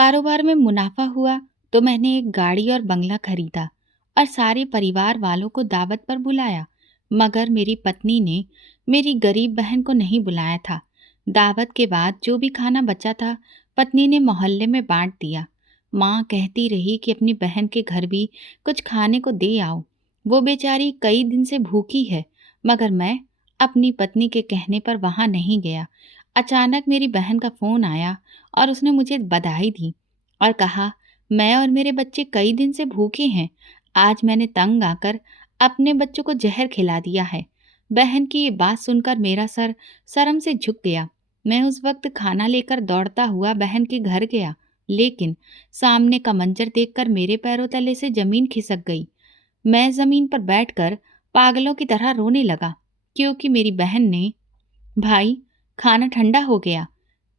कारोबार में मुनाफा हुआ तो मैंने एक गाड़ी और बंगला खरीदा और सारे परिवार वालों को दावत पर बुलाया। मगर मेरी पत्नी ने मेरी गरीब बहन को नहीं बुलाया था। दावत के बाद जो भी खाना बचा था पत्नी ने मोहल्ले में बांट दिया। माँ कहती रही कि अपनी बहन के घर भी कुछ खाने को दे आओ, वो बेचारी कई दिन से भूखी है। मगर मैं अपनी पत्नी के कहने पर वहां नहीं गया। अचानक मेरी बहन का फोन आया और उसने मुझे बधाई दी और कहा, मैं और मेरे बच्चे कई दिन से भूखे हैं। आज मैंने तंग आकर अपने बच्चों को जहर खिला दिया है। बहन की ये बात सुनकर मेरा सर शर्म से झुक गया। मैं उस वक्त खाना लेकर दौड़ता हुआ बहन के घर गया, लेकिन सामने का मंजर देखकर मेरे पैरों तले से जमीन खिसक गई। मैं जमीन पर बैठकर पागलों की तरह रोने लगा, क्योंकि मेरी बहन ने, भाई, खाना ठंडा हो गया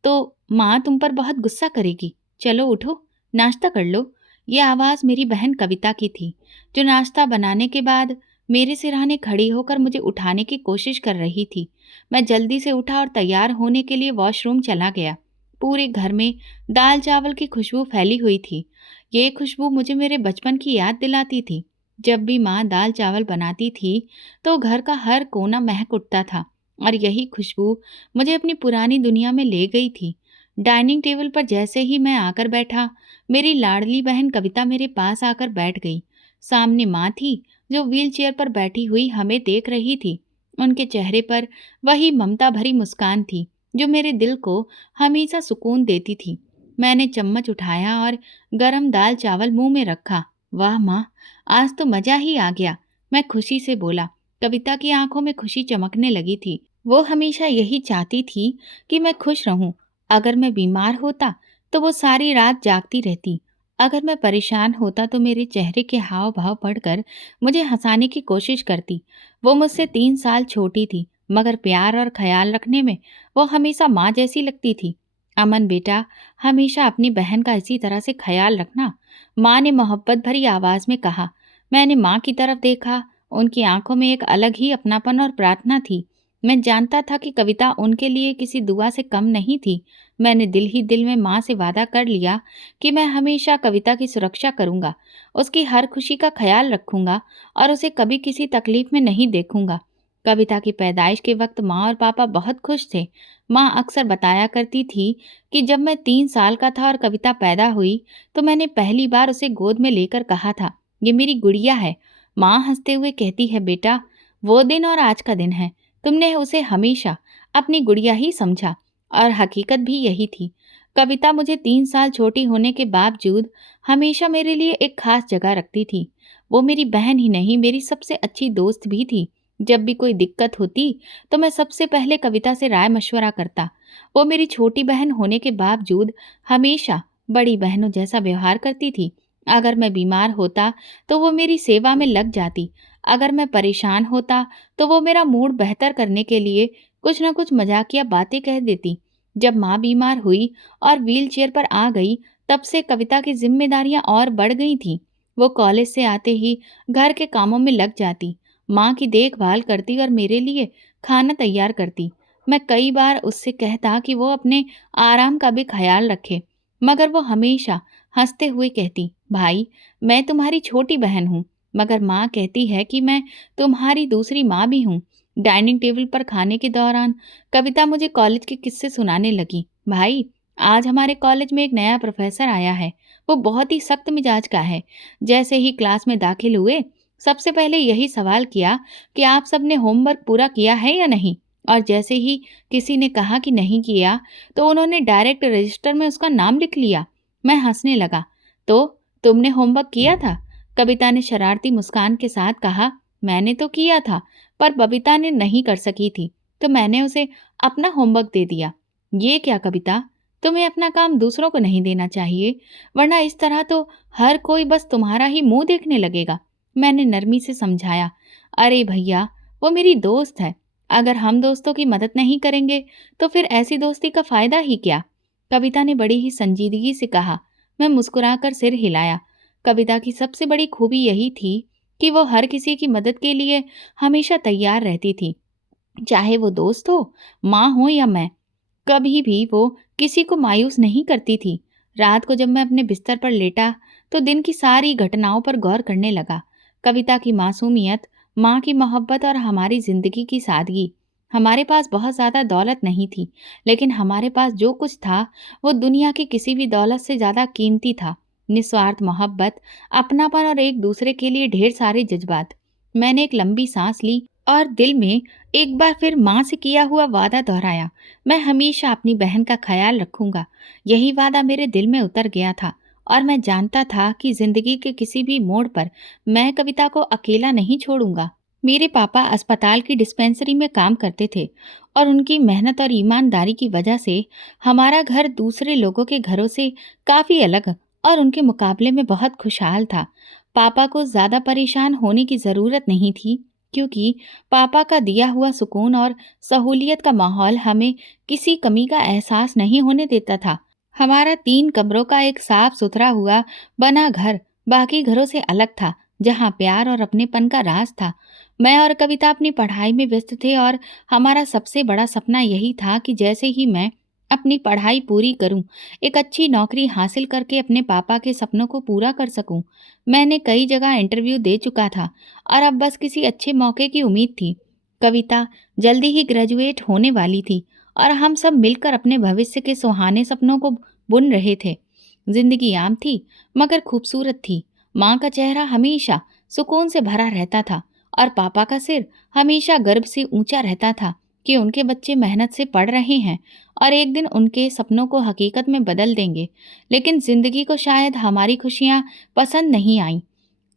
तो माँ तुम पर बहुत गुस्सा करेगी, चलो उठो, नाश्ता कर लो। ये आवाज़ मेरी बहन कविता की थी, जो नाश्ता बनाने के बाद मेरे सिरहाने खड़ी होकर मुझे उठाने की कोशिश कर रही थी। मैं जल्दी से उठा और तैयार होने के लिए वॉशरूम चला गया। पूरे घर में दाल चावल की खुशबू फैली हुई थी। ये खुशबू मुझे मेरे बचपन की याद दिलाती थी। जब भी माँ दाल चावल बनाती थी तो घर का हर कोना महक उठता था, और यही खुशबू मुझे अपनी पुरानी दुनिया में ले गई थी। डाइनिंग टेबल पर जैसे ही मैं आकर बैठा, मेरी लाडली बहन कविता मेरे पास आकर बैठ गई। सामने माँ थी, जो व्हील चेयर पर बैठी हुई हमें देख रही थी। उनके चेहरे पर वही ममता भरी मुस्कान थी जो मेरे दिल को हमेशा सुकून देती थी। मैंने चम्मच उठाया और गरम दाल चावल मुंह में रखा। वाह माँ, आज तो मजा ही आ गया, मैं खुशी से बोला। कविता की आंखों में खुशी चमकने लगी थी। वो हमेशा यही चाहती थी कि मैं खुश रहूं। अगर मैं बीमार होता तो वो सारी रात जागती रहती। अगर मैं परेशान होता तो मेरे चेहरे के हाव भाव पढ़कर मुझे हंसाने की कोशिश करती। वो मुझसे 3 साल छोटी थी, मगर प्यार और ख्याल रखने में वो हमेशा माँ जैसी लगती थी। अमन बेटा, हमेशा अपनी बहन का इसी तरह से ख्याल रखना, माँ ने मोहब्बत भरी आवाज में कहा। मैंने माँ की तरफ देखा। उनकी आंखों में एक अलग ही अपनापन और प्रार्थना थी। मैं जानता था कि कविता उनके लिए किसी दुआ से कम नहीं थी। मैंने दिल ही दिल में माँ से वादा कर लिया कि मैं हमेशा कविता की सुरक्षा करूंगा, उसकी हर खुशी का ख्याल रखूंगा और उसे कभी किसी तकलीफ में नहीं देखूंगा। कविता की पैदाइश के वक्त माँ और पापा बहुत खुश थे। माँ अक्सर बताया करती थी कि जब मैं 3 साल का था और कविता पैदा हुई तो मैंने पहली बार उसे गोद में लेकर कहा था, ये मेरी गुड़िया है। माँ हंसते हुए कहती है, बेटा, वो दिन और आज का दिन है। तुमने उसे हमेशा अपनी गुड़िया ही समझा, और हकीकत भी यही थी। कविता मुझे 3 साल छोटी होने के बावजूद हमेशा मेरे लिए एक खास जगह रखती थी। वो मेरी बहन ही नहीं, मेरी सबसे अच्छी दोस्त भी थी। जब भी कोई दिक्कत होती तो मैं सबसे पहले कविता से राय मशवरा करता। वो मेरी छोटी बहन होने के बावजूद हमेशा बड़ी बहनों जैसा व्यवहार करती थी। अगर मैं बीमार होता तो वो मेरी सेवा में लग जाती। अगर मैं परेशान होता तो वो मेरा मूड बेहतर करने के लिए कुछ न कुछ मजाकिया बातें कह देती। जब माँ बीमार हुई और व्हील चेयर पर आ गई, तब से कविता की जिम्मेदारियां और बढ़ गई थीं। वो कॉलेज से आते ही घर के कामों में लग जाती, माँ की देखभाल करती और मेरे लिए खाना तैयार करती। मैं कई बार उससे कहता कि वो अपने आराम का भी ख्याल रखे, मगर वो हमेशा हंसते हुए कहती, भाई, मैं तुम्हारी छोटी बहन हूँ। मगर माँ कहती है कि मैं तुम्हारी दूसरी माँ भी हूँ। डाइनिंग टेबल पर खाने के दौरान कविता मुझे कॉलेज के किस्से सुनाने लगी। भाई, आज हमारे कॉलेज में एक नया प्रोफेसर आया है। वो बहुत ही सख्त मिजाज का है। जैसे ही क्लास में दाखिल हुए, सबसे पहले यही सवाल किया कि आप सबने होमवर्क पूरा किया है या नहीं। और जैसे ही किसी ने कहा कि नहीं किया, तो उन्होंने डायरेक्ट रजिस्टर में उसका नाम लिख लिया। मैं हंसने लगा। तो तुमने होमवर्क किया था? कविता ने शरारती मुस्कान के साथ कहा। मैंने तो किया था, पर बबीता ने नहीं कर सकी थी, तो मैंने उसे अपना होमवर्क दे दिया। ये क्या कविता, तुम्हें अपना काम दूसरों को नहीं देना चाहिए, वरना इस तरह तो हर कोई बस तुम्हारा ही मुंह देखने लगेगा। मैंने नरमी से समझाया। अरे भैया, वो मेरी दोस्त है। अगर हम दोस्तों की मदद नहीं करेंगे तो फिर ऐसी दोस्ती का फायदा ही क्या? कविता ने बड़ी ही संजीदगी से कहा। मैं मुस्कुराकर सिर हिलाया। कविता की सबसे बड़ी खूबी यही थी कि वो हर किसी की मदद के लिए हमेशा तैयार रहती थी, चाहे वो दोस्त हो, माँ हो या मैं। कभी भी वो किसी को मायूस नहीं करती थी। रात को जब मैं अपने बिस्तर पर लेटा तो दिन की सारी घटनाओं पर गौर करने लगा। कविता की मासूमियत, माँ की मोहब्बत और हमारी जिंदगी की सादगी। हमारे पास बहुत ज्यादा दौलत नहीं थी, लेकिन हमारे पास जो कुछ था वो दुनिया की किसी भी दौलत से ज्यादा कीमती था। निस्वार्थ मोहब्बत, अपनापन और एक दूसरे के लिए ढेर सारे जज्बात। मैंने एक लंबी सांस ली और दिल में एक बार फिर माँ से किया हुआ वादा दोहराया। मैं हमेशा अपनी बहन का ख्याल रखूंगा। यही वादा मेरे दिल में उतर गया था और मैं जानता था कि जिंदगी के किसी भी मोड़ पर मैं कविता को अकेला नहीं छोड़ूंगा। मेरे पापा अस्पताल की डिस्पेंसरी में काम करते थे और उनकी मेहनत और ईमानदारी की वजह से हमारा घर दूसरे लोगों के घरों से काफी अलग और उनके मुकाबले में बहुत खुशहाल था। पापा को ज्यादा परेशान होने की जरूरत नहीं थी, क्योंकि पापा का दिया हुआ सुकून और सहूलियत का माहौल हमें किसी कमी का एहसास नहीं होने देता था। हमारा 3 कमरों का एक साफ सुथरा हुआ बना घर बाकी घरों से अलग था, जहाँ प्यार और अपनेपन का राज था। मैं और कविता अपनी पढ़ाई में व्यस्त थे और हमारा सबसे बड़ा सपना यही था कि जैसे ही मैं अपनी पढ़ाई पूरी करूं, एक अच्छी नौकरी हासिल करके अपने पापा के सपनों को पूरा कर सकूं। मैंने कई जगह इंटरव्यू दे चुका था और अब बस किसी अच्छे मौके की उम्मीद थी। कविता जल्दी ही ग्रेजुएट होने वाली थी और हम सब मिलकर अपने भविष्य के सुहाने सपनों को बुन रहे थे। जिंदगी आम थी मगर खूबसूरत थी। माँ का चेहरा हमेशा सुकून से भरा रहता था और पापा का सिर हमेशा गर्व से ऊंचा रहता था कि उनके बच्चे मेहनत से पढ़ रहे हैं और एक दिन उनके सपनों को हकीकत में बदल देंगे। लेकिन जिंदगी को शायद हमारी खुशियाँ पसंद नहीं आईं।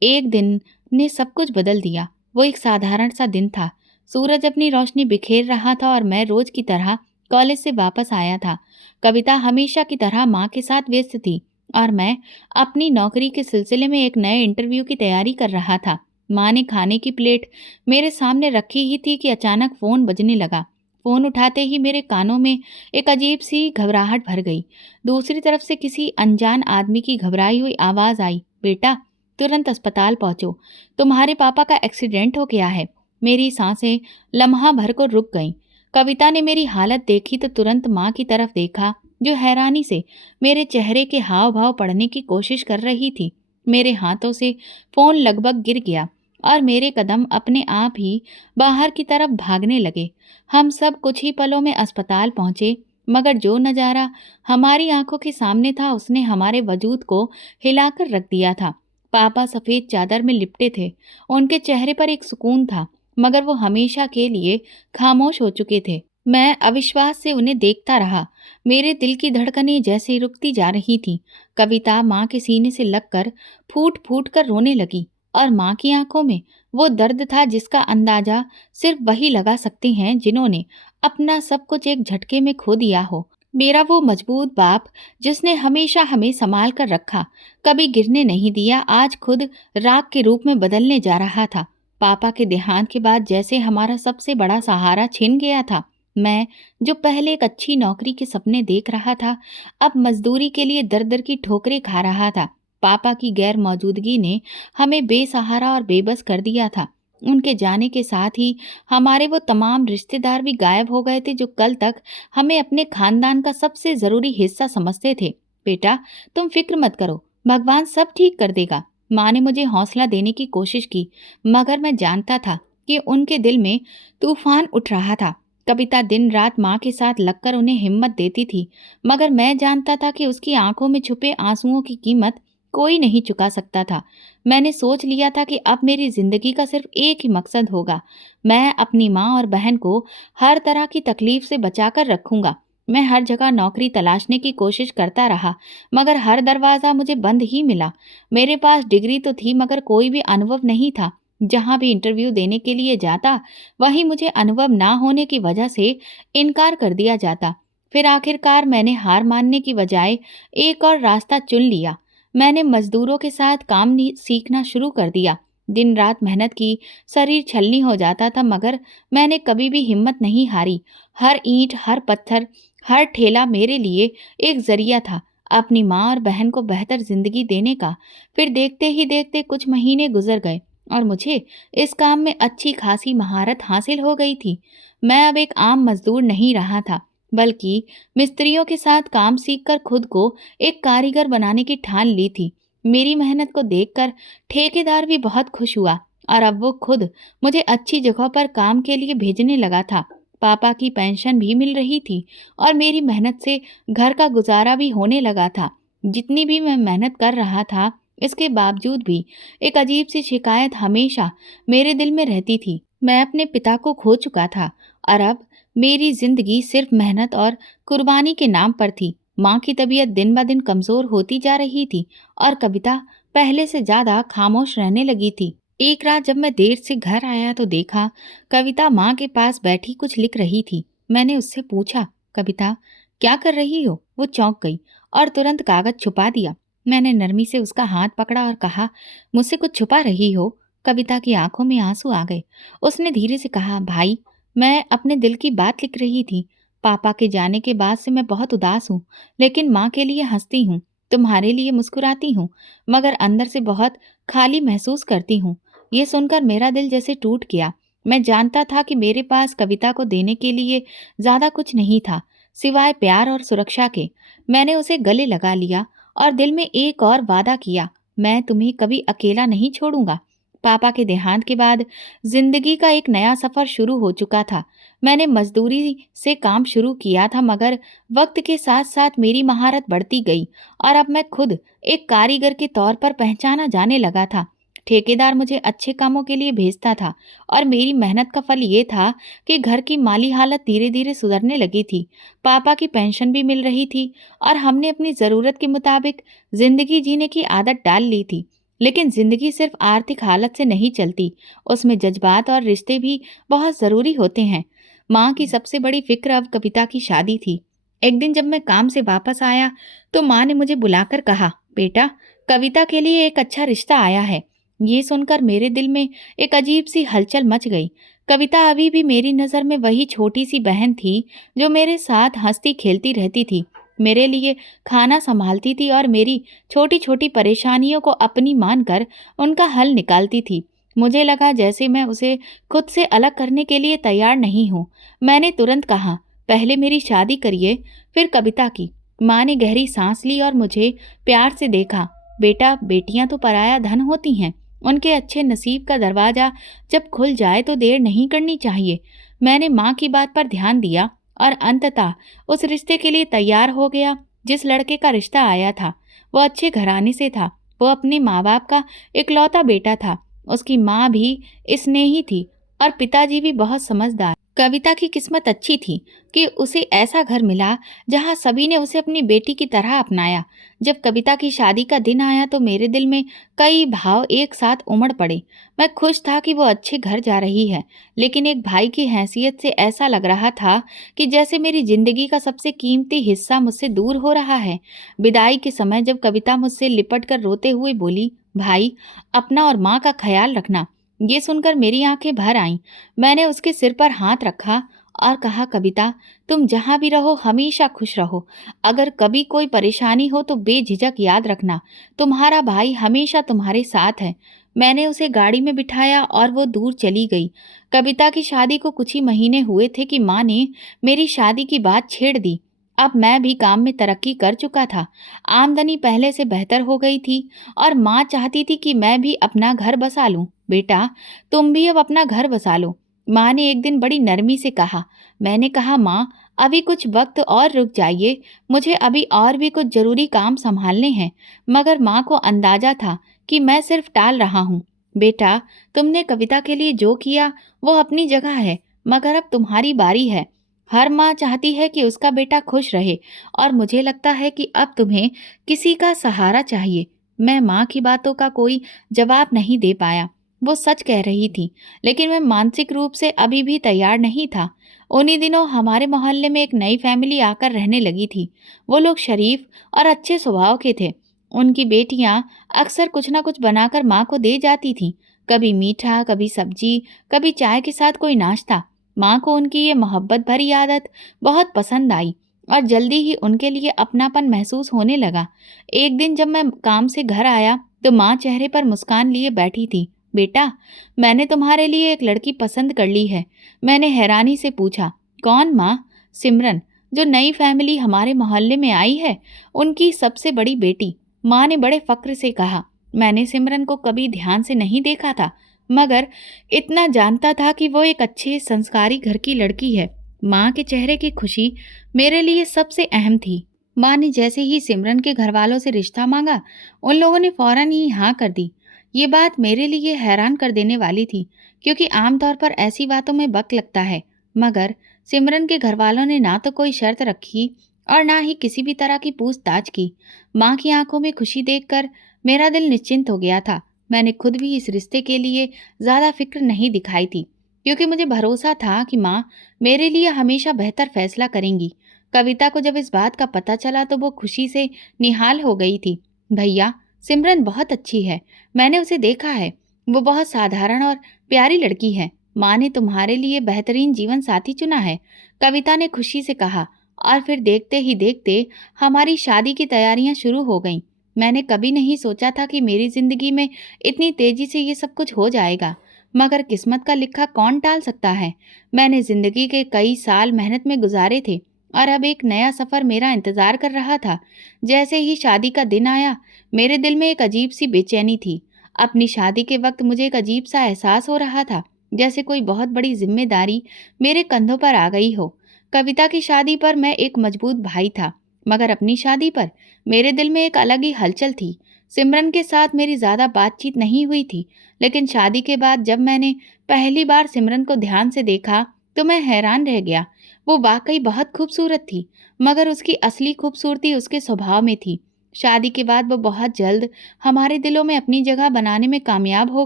एक दिन ने सब कुछ बदल दिया। वो एक साधारण सा दिन था। सूरज अपनी रोशनी बिखेर रहा था और मैं रोज की तरह कॉलेज से वापस आया था। कविता हमेशा की तरह माँ के साथ व्यस्त थी और मैं अपनी नौकरी के सिलसिले में एक नए इंटरव्यू की तैयारी कर रहा था। माँ ने खाने की प्लेट मेरे सामने रखी ही थी कि अचानक फोन बजने लगा। फोन उठाते ही मेरे कानों में एक अजीब सी घबराहट भर गई। दूसरी तरफ से किसी अनजान आदमी की घबराई हुई आवाज आई, बेटा तुरंत अस्पताल पहुंचो, तुम्हारे पापा का एक्सीडेंट हो गया है। मेरी सांसें लम्हा भर को रुक गईं। कविता ने मेरी हालत देखी तो तुरंत माँ की तरफ देखा, जो हैरानी से मेरे चेहरे के हाव भाव पढ़ने की कोशिश कर रही थी। मेरे हाथों से फोन लगभग गिर गया और मेरे कदम अपने आप ही बाहर की तरफ भागने लगे। हम सब कुछ ही पलों में अस्पताल पहुंचे, मगर जो नजारा हमारी आंखों के सामने था उसने हमारे वजूद को हिलाकर रख दिया था। पापा सफेद चादर में लिपटे थे। उनके चेहरे पर एक सुकून था, मगर वो हमेशा के लिए खामोश हो चुके थे। मैं अविश्वास से उन्हें देखता रहा। मेरे दिल की धड़कनें जैसे रुकती जा रही थी। कविता माँ के सीने से लगकर फूट फूट कर रोने लगी और माँ की आंखों में वो दर्द था जिसका अंदाजा सिर्फ वही लगा सकते हैं जिन्होंने अपना सब कुछ एक झटके में खो दिया हो। मेरा वो मजबूत बाप, जिसने हमेशा हमें संभाल कर रखा, कभी गिरने नहीं दिया, आज खुद राख के रूप में बदलने जा रहा था। पापा के देहांत के बाद जैसे हमारा सबसे बड़ा सहारा छिन गया था। मैं, जो पहले एक अच्छी नौकरी के सपने देख रहा था, अब मजदूरी के लिए दर दर की ठोकरें खा रहा था। पापा की गैर मौजूदगी ने हमें बेसहारा और बेबस कर दिया था। उनके जाने के साथ ही हमारे वो तमाम रिश्तेदार भी गायब हो गए थे जो कल तक हमें अपने खानदान का सबसे जरूरी हिस्सा समझते थे। बेटा, तुम फिक्र मत करो, भगवान सब ठीक कर देगा। माँ ने मुझे हौसला देने की कोशिश की, मगर मैं जानता था कि उनके दिल में तूफान उठ रहा था। कविता दिन रात माँ के साथ लगकर उन्हें हिम्मत देती थी, मगर मैं जानता था कि उसकी आंखों में छुपे आंसुओं की कीमत कोई नहीं चुका सकता था। मैंने सोच लिया था कि अब मेरी जिंदगी का सिर्फ एक ही मकसद होगा। मैं अपनी माँ और बहन को हर तरह की तकलीफ से बचाकर रखूंगा। मैं हर जगह नौकरी तलाशने की कोशिश करता रहा, मगर हर दरवाजा मुझे बंद ही मिला। मेरे पास डिग्री तो थी, मगर कोई भी अनुभव नहीं था। जहां भी इंटरव्यू देने के लिए जाता, वहीं मुझे अनुभव ना होने की वजह से इनकार कर दिया जाता। फिर आखिरकार मैंने हार मानने की बजाय एक और रास्ता चुन लिया। मैंने मजदूरों के साथ काम सीखना शुरू कर दिया। दिन रात मेहनत की, शरीर छलनी हो जाता था, मगर मैंने कभी भी हिम्मत नहीं हारी। हर ईंट, हर पत्थर, हर ठेला मेरे लिए एक जरिया था अपनी माँ और बहन को बेहतर जिंदगी देने का। फिर देखते ही देखते कुछ महीने गुजर गए और मुझे इस काम में अच्छी खासी महारत हासिल हो गई थी। मैं अब एक आम मजदूर नहीं रहा था, बल्कि मिस्त्रियों के साथ काम सीखकर खुद को एक कारीगर बनाने की ठान ली थी। मेरी मेहनत को देखकर ठेकेदार भी बहुत खुश हुआ और अब वो खुद मुझे अच्छी जगह पर काम के लिए भेजने लगा था। पापा की पेंशन भी मिल रही थी और मेरी मेहनत से घर का गुजारा भी होने लगा था। जितनी भी मैं मेहनत कर रहा था, इसके बावजूद भी एक अजीब सी शिकायत हमेशा मेरे दिल में रहती थी। मैं अपने पिता को खो चुका था और अब मेरी जिंदगी सिर्फ मेहनत और कुर्बानी के नाम पर थी। माँ की तबीयत दिन ब दिन कमजोर होती जा रही थी और कविता पहले से ज्यादा खामोश रहने लगी थी। एक रात जब मैं देर से घर आया तो देखा कविता माँ के पास बैठी कुछ लिख रही थी। मैंने उससे पूछा, कविता क्या कर रही हो? वो चौंक गई और तुरंत कागज छुपा दिया। मैंने नरमी से उसका हाथ पकड़ा और कहा, मुझसे कुछ छुपा रही हो? कविता की आंखों में आंसू आ गए। उसने धीरे से कहा, भाई मैं अपने दिल की बात लिख रही थी। पापा के जाने के बाद से मैं बहुत उदास हूँ, लेकिन माँ के लिए हंसती हूँ, तुम्हारे लिए मुस्कुराती हूँ, मगर अंदर से बहुत खाली महसूस करती हूँ। ये सुनकर मेरा दिल जैसे टूट गया। मैं जानता था कि मेरे पास कविता को देने के लिए ज्यादा कुछ नहीं था, सिवाय प्यार और सुरक्षा के। मैंने उसे गले लगा लिया और दिल में एक और वादा किया, मैं तुम्हें कभी अकेला नहीं छोड़ूंगा। पापा के देहांत के बाद जिंदगी का एक नया सफर शुरू हो चुका था। मैंने मजदूरी से काम शुरू किया था, मगर वक्त के साथ साथ मेरी महारत बढ़ती गई और अब मैं खुद एक कारीगर के तौर पर पहचाना जाने लगा था। ठेकेदार मुझे अच्छे कामों के लिए भेजता था और मेरी मेहनत का फल ये था कि घर की माली हालत धीरे धीरे सुधरने लगी थी। पापा की पेंशन भी मिल रही थी और हमने अपनी ज़रूरत के मुताबिक जिंदगी जीने की आदत डाल ली थी। लेकिन जिंदगी सिर्फ आर्थिक हालत से नहीं चलती, उसमें जज्बात और रिश्ते भी बहुत ज़रूरी होते हैं। माँ की सबसे बड़ी फिक्र अब कविता की शादी थी। एक दिन जब मैं काम से वापस आया तो माँ ने मुझे बुलाकर कहा, बेटा कविता के लिए एक अच्छा रिश्ता आया है। ये सुनकर मेरे दिल में एक अजीब सी हलचल मच गई। कविता अभी भी मेरी नज़र में वही छोटी सी बहन थी जो मेरे साथ हंसती खेलती रहती थी, मेरे लिए खाना संभालती थी और मेरी छोटी छोटी परेशानियों को अपनी मानकर उनका हल निकालती थी। मुझे लगा जैसे मैं उसे खुद से अलग करने के लिए तैयार नहीं हूँ। मैंने तुरंत कहा, पहले मेरी शादी करिए, फिर कविता की। माँ ने गहरी सांस ली और मुझे प्यार से देखा। बेटा बेटियां तो पराया धन होती हैं, उनके अच्छे नसीब का दरवाजा जब खुल जाए तो देर नहीं करनी चाहिए। मैंने माँ की बात पर ध्यान दिया और अंततः उस रिश्ते के लिए तैयार हो गया। जिस लड़के का रिश्ता आया था वो अच्छे घराने से था। वो अपने माँ बाप का इकलौता बेटा था। उसकी माँ भी स्नेही थी और पिताजी भी बहुत समझदार। कविता की किस्मत अच्छी थी कि उसे ऐसा घर मिला जहाँ सभी ने उसे अपनी बेटी की तरह अपनाया। जब कविता की शादी का दिन आया तो मेरे दिल में कई भाव एक साथ उमड़ पड़े। मैं खुश था कि वो अच्छे घर जा रही है, लेकिन एक भाई की हैसियत से ऐसा लग रहा था कि जैसे मेरी जिंदगी का सबसे कीमती हिस्सा मुझसे दूर हो रहा है। विदाई के समय जब कविता मुझसे लिपट कर रोते हुए बोली, भाई अपना और माँ का ख्याल रखना, ये सुनकर मेरी आंखें भर आईं। मैंने उसके सिर पर हाथ रखा और कहा, कविता तुम जहाँ भी रहो हमेशा खुश रहो। अगर कभी कोई परेशानी हो तो बेझिझक याद रखना, तुम्हारा भाई हमेशा तुम्हारे साथ है। मैंने उसे गाड़ी में बिठाया और वो दूर चली गई। कविता की शादी को कुछ ही महीने हुए थे कि माँ ने मेरी शादी की बात छेड़ दी। अब मैं भी काम में तरक्की कर चुका था, आमदनी पहले से बेहतर हो गई थी और माँ चाहती थी कि मैं भी अपना घर बसा लूं। बेटा तुम भी अब अपना घर बसा लो, माँ ने एक दिन बड़ी नरमी से कहा। मैंने कहा, माँ अभी कुछ वक्त और रुक जाइए, मुझे अभी और भी कुछ जरूरी काम संभालने हैं। मगर माँ को अंदाजा था कि मैं सिर्फ टाल रहा हूँ। बेटा तुमने कविता के लिए जो किया वो अपनी जगह है, मगर अब तुम्हारी बारी है। हर माँ चाहती है कि उसका बेटा खुश रहे और मुझे लगता है कि अब तुम्हें किसी का सहारा चाहिए। मैं माँ की बातों का कोई जवाब नहीं दे पाया। वो सच कह रही थी, लेकिन मैं मानसिक रूप से अभी भी तैयार नहीं था। उन्हीं दिनों हमारे मोहल्ले में एक नई फैमिली आकर रहने लगी थी। वो लोग शरीफ और अच्छे स्वभाव के थे। उनकी बेटियां अक्सर कुछ ना कुछ बनाकर माँ को दे जाती थीं, कभी मीठा, कभी सब्जी, कभी चाय के साथ कोई नाश्ता। माँ को उनकी ये मोहब्बत भरी आदत बहुत पसंद आई और जल्दी ही उनके लिए अपनापन महसूस होने लगा। एक दिन जब मैं काम से घर आया तो माँ चेहरे पर मुस्कान लिए बैठी थी। बेटा मैंने तुम्हारे लिए एक लड़की पसंद कर ली है। मैंने हैरानी से पूछा, कौन माँ? सिमरन, जो नई फैमिली हमारे मोहल्ले में आई है, उनकी सबसे बड़ी बेटी। माँ ने बड़े फक्र से कहा। मैंने सिमरन को कभी ध्यान से नहीं देखा था, मगर इतना जानता था कि वो एक अच्छे संस्कारी घर की लड़की है। माँ के चेहरे की खुशी मेरे लिए सबसे अहम थी। माँ ने जैसे ही सिमरन के घर वालों से रिश्ता मांगा, उन लोगों ने फौरन ही हाँ कर दी। ये बात मेरे लिए हैरान कर देने वाली थी, क्योंकि आमतौर पर ऐसी बातों में वक्त लगता है। मगर सिमरन के घर वालों ने ना तो कोई शर्त रखी और ना ही किसी भी तरह की पूछताछ की। माँ की आंखों में खुशी देखकर मेरा दिल निश्चिंत हो गया था। मैंने खुद भी इस रिश्ते के लिए ज्यादा फिक्र नहीं दिखाई थी, क्योंकि मुझे भरोसा था कि माँ मेरे लिए हमेशा बेहतर फैसला करेंगी। कविता को जब इस बात का पता चला तो वो खुशी से निहाल हो गई थी। भैया, सिमरन बहुत अच्छी है। मैंने उसे देखा है। वो बहुत साधारण और प्यारी लड़की है। माँ ने तुम्हारे लिए बेहतरीन जीवन साथी चुना है, कविता ने खुशी से कहा। और फिर देखते ही देखते हमारी शादी की तैयारियां शुरू हो गईं। मैंने कभी नहीं सोचा था कि मेरी जिंदगी में इतनी तेजी से ये सब कुछ हो जाएगा, मगर किस्मत का लिखा कौन टाल सकता है। मैंने जिंदगी के कई साल मेहनत में गुजारे थे और अब एक नया सफर मेरा इंतजार कर रहा था। जैसे ही शादी का दिन आया, मेरे दिल में एक अजीब सी बेचैनी थी। अपनी शादी के वक्त मुझे एक अजीब सा एहसास हो रहा था, जैसे कोई बहुत बड़ी जिम्मेदारी मेरे कंधों पर आ गई हो। कविता की शादी पर मैं एक मजबूत भाई था, मगर अपनी शादी पर मेरे दिल में एक अलग ही हलचल थी। सिमरन के साथ मेरी ज्यादा बातचीत नहीं हुई थी, लेकिन शादी के बाद जब मैंने पहली बार सिमरन को ध्यान से देखा तो मैं हैरान रह गया। वो वाकई बहुत खूबसूरत थी, मगर उसकी असली खूबसूरती उसके स्वभाव में थी। शादी के बाद वो बहुत जल्द हमारे दिलों में अपनी जगह बनाने में कामयाब हो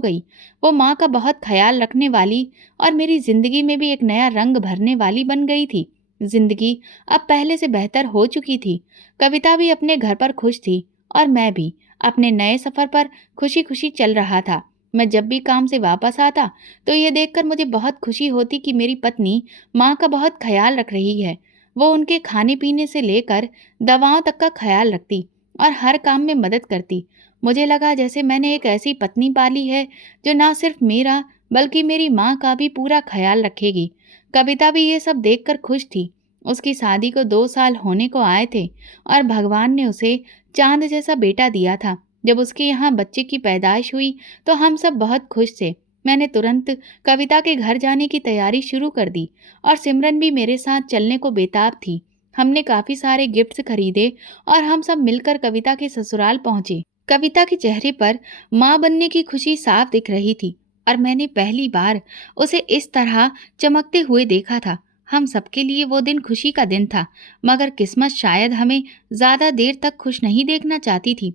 गई। वो माँ का बहुत ख्याल रखने वाली और मेरी जिंदगी में भी एक नया रंग भरने वाली बन गई थी। जिंदगी अब पहले से बेहतर हो चुकी थी। कविता भी अपने घर पर खुश थी और मैं भी अपने नए सफर पर खुशी खुशी चल रहा था। मैं जब भी काम से वापस आता तो ये देखकर मुझे बहुत खुशी होती कि मेरी पत्नी माँ का बहुत ख्याल रख रही है। वो उनके खाने पीने से लेकर दवाओं तक का ख्याल रखती और हर काम में मदद करती। मुझे लगा जैसे मैंने एक ऐसी पत्नी पाली है जो ना सिर्फ मेरा बल्कि मेरी माँ का भी पूरा ख्याल रखेगी। कविता भी ये सब देखकर खुश थी। उसकी शादी को 2 साल होने को आए थे और भगवान ने उसे चांद जैसा बेटा दिया था। जब उसके यहाँ बच्चे की पैदाइश हुई तो हम सब बहुत खुश थे। मैंने तुरंत कविता के घर जाने की तैयारी शुरू कर दी और सिमरन भी मेरे साथ चलने को बेताब थी। हमने काफी सारे गिफ्ट्स खरीदे और हम सब मिलकर कविता के ससुराल पहुंचे। कविता के चेहरे पर माँ बनने की खुशी साफ दिख रही थी और मैंने पहली बार उसे इस तरह चमकते हुए देखा था। हम सबके लिए वो दिन खुशी का दिन था, मगर किस्मत शायद हमें ज्यादा देर तक खुश नहीं देखना चाहती थी।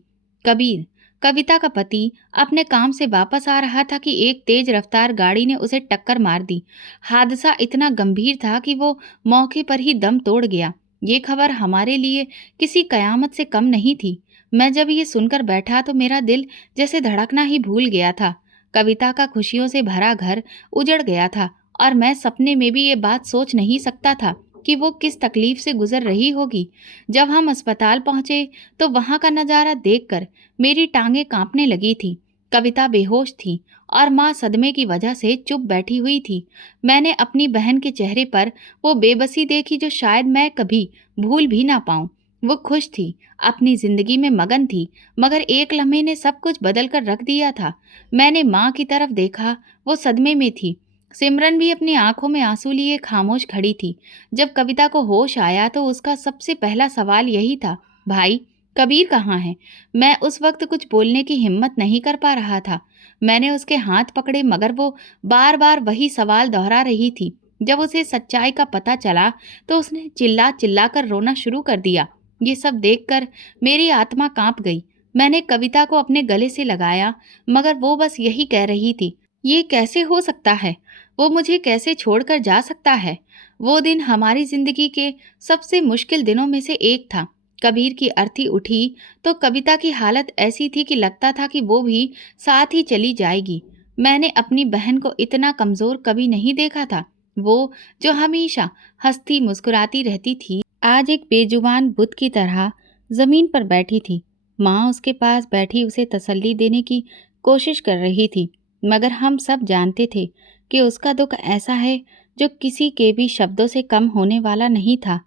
कबीर, कविता का पति, अपने काम से वापस आ रहा था कि एक तेज रफ्तार गाड़ी ने उसे टक्कर मार दी। हादसा इतना गंभीर था कि वो मौके पर ही दम तोड़ गया। ये खबर हमारे लिए किसी कयामत से कम नहीं थी। मैं जब ये सुनकर बैठा तो मेरा दिल जैसे धड़कना ही भूल गया था। कविता का खुशियों से भरा घर उजड़ गया था और मैं सपने में भी ये बात सोच नहीं सकता था कि वो किस तकलीफ से गुजर रही होगी। जब हम अस्पताल पहुंचे तो वहां का नजारा देखकर मेरी टांगें कांपने लगी थी। कविता बेहोश थी और माँ सदमे की वजह से चुप बैठी हुई थी। मैंने अपनी बहन के चेहरे पर वो बेबसी देखी जो शायद मैं कभी भूल भी ना पाऊं। वो खुश थी, अपनी जिंदगी में मगन थी, मगर एक लम्हे ने सब कुछ बदल कर रख दिया था। मैंने माँ की तरफ देखा, वो सदमे में थी। सिमरन भी अपनी आंखों में आंसू लिए खामोश खड़ी थी। जब कविता को होश आया तो उसका सबसे पहला सवाल यही था, भाई, कबीर कहाँ है? मैं उस वक्त कुछ बोलने की हिम्मत नहीं कर पा रहा था। मैंने उसके हाथ पकड़े, मगर वो बार बार वही सवाल दोहरा रही थी। जब उसे सच्चाई का पता चला तो उसने चिल्ला चिल्ला कर रोना शुरू कर दिया। ये सब देखकर मेरी आत्मा कांप गई। मैंने कविता को अपने गले से लगाया, मगर वो बस यही कह रही थी, ये कैसे हो सकता है? वो मुझे कैसे छोड़कर जा सकता है? वो दिन हमारी जिंदगी के सबसे मुश्किल दिनों में से एक था। कबीर की अर्थी उठी तो कविता की हालत ऐसी थी कि लगता था कि वो भी साथ ही चली जाएगी। मैंने अपनी बहन को इतना कमजोर कभी नहीं देखा था। वो जो हमेशा हंसती मुस्कुराती रहती थी, आज एक बेजुबान बुत की तरह जमीन पर बैठी थी। माँ उसके पास बैठी उसे तसल्ली देने की कोशिश कर रही थी, मगर हम सब जानते थे कि उसका दुख ऐसा है जो किसी के भी शब्दों से कम होने वाला नहीं था।